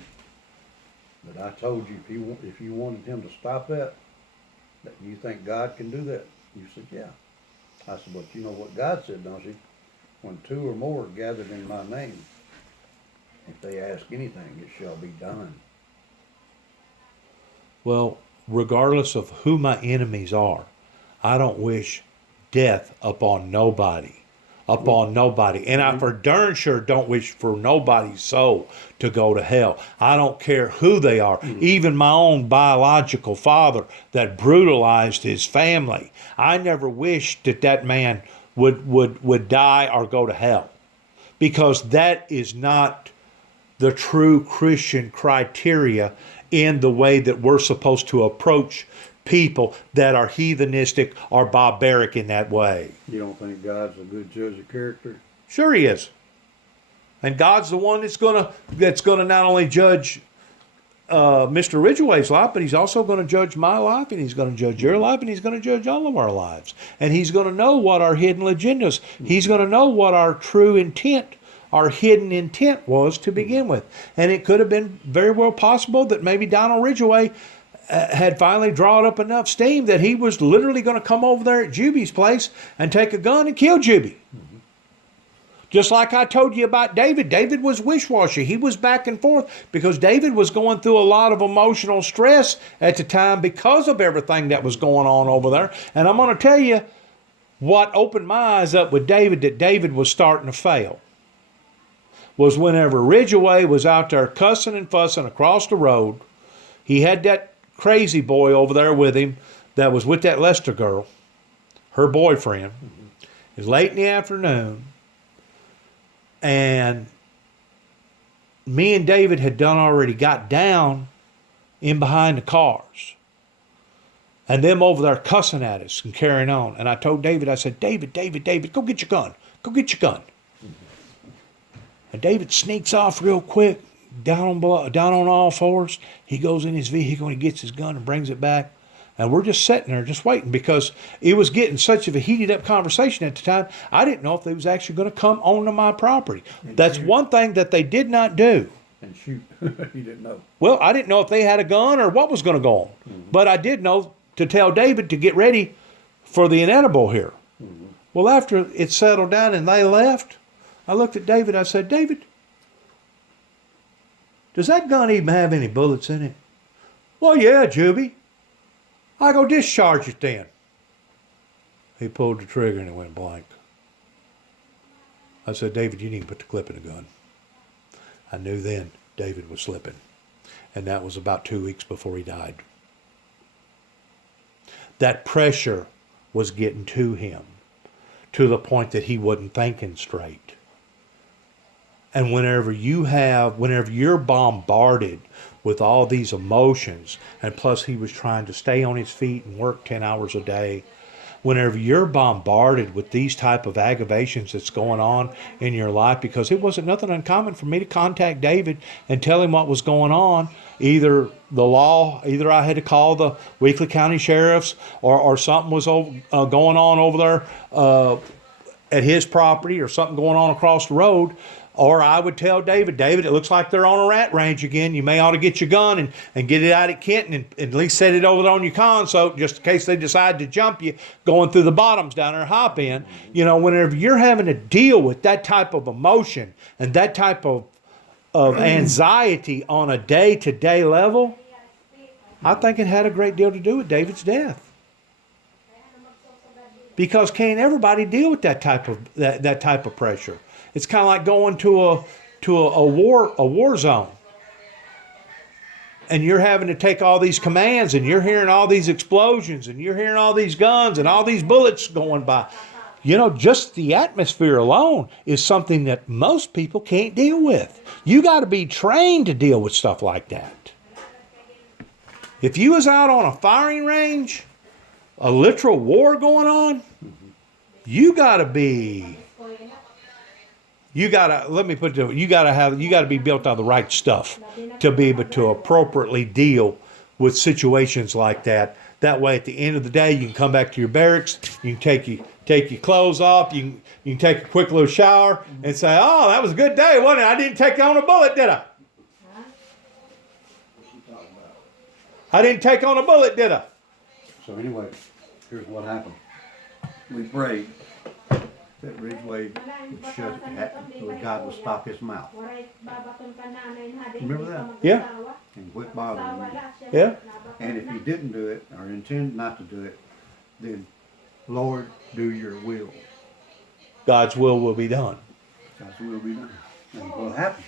that I told you if you wanted him to stop that you think God can do that. You said, yeah. I said, but you know what God said, don't you? When two or more are gathered in my name, if they ask anything, it shall be done. Well, regardless of who my enemies are, I don't wish death upon nobody. Upon nobody. And I for darn sure don't wish for nobody's soul to go to hell. I don't care who they are. Even my own biological father that brutalized his family. I never wished that man would die or go to hell. Because that is not the true Christian criteria in the way that we're supposed to approach people that are heathenistic or barbaric in that way. You don't think God's a good judge of character? Sure he is. And God's the one that's gonna not only judge Mr. Ridgeway's life, but he's also going to judge my life, and he's going to judge your life, and he's going to judge all of our lives. And he's going to know what our hidden agendas, he's going to know what our true intent, our hidden intent was to begin with. And it could have been very well possible that maybe Donald Ridgeway had finally drawn up enough steam that he was literally going to come over there at Juby's place and take a gun and kill Juby. Mm-hmm. Just like I told you about David. David was wish-washy. He was back and forth because David was going through a lot of emotional stress at the time because of everything that was going on over there. And I'm going to tell you what opened my eyes up with David, that David was starting to fail, was whenever Ridgeway was out there cussing and fussing across the road. He had that crazy boy over there with him that was with that Lester girl, her boyfriend. It was late in the afternoon, and me and David had already got down in behind the cars, and them over there cussing at us and carrying on. And I told David, I said, David, go get your gun. Go get your gun. And David sneaks off real quick, down on all fours. He goes in his vehicle and he gets his gun and brings it back. And we're just sitting there just waiting because it was getting such of a heated up conversation at the time. I didn't know if they was actually going to come onto my property. That's one thing that they did not do. And shoot. You didn't know. Well, I didn't know if they had a gun or what was going to go on. Mm-hmm. But I did know to tell David to get ready for the inedible here. Mm-hmm. Well, after it settled down and they left, I looked at David. I said, David, does that gun even have any bullets in it? Well, yeah, Juby. I go discharge it then. He pulled the trigger and it went blank. I said, David, you need to put the clip in the gun. I knew then David was slipping. And that was about 2 weeks before he died. That pressure was getting to him. to the point that he wasn't thinking straight. And whenever you're bombarded with all these emotions, and plus he was trying to stay on his feet and work 10 hours a day, whenever you're bombarded with these type of aggravations that's going on in your life, because it wasn't nothing uncommon for me to contact David and tell him what was going on. Either I had to call the Weakley County Sheriffs, or something was going on over there at his property, or something going on across the road. Or I would tell David, it looks like they're on a rat range again. You may ought to get your gun and get it out at Kenton, and at least set it over there on your console, just in case they decide to jump you going through the bottoms down there, hop in. You know, whenever you're having to deal with that type of emotion and that type of anxiety on a day-to-day level, I think it had a great deal to do with David's death. Because can't everybody deal with that type of pressure? It's kind of like going to a war zone, and you're having to take all these commands, and you're hearing all these explosions, and you're hearing all these guns and all these bullets going by. You know, just the atmosphere alone is something that most people can't deal with. You got to be trained to deal with stuff like that. If you was out on a firing range, a literal war going on, you got to be be built out of the right stuff to be able to appropriately deal with situations like that. That way, at the end of the day, you can come back to your barracks, you can take your clothes off, you can take a quick little shower and say, "Oh, that was a good day, wasn't it? I didn't take on a bullet, did I? I didn't take on a bullet, did I?" So anyway, here's what happened. We prayed that Ridgeway would shut God would stop his mouth Remember that? Yeah. and quit bothering me. Yeah. And if he didn't do it or intended not to do it, then Lord, do your will. God's will be done. God's will be done. And what happened?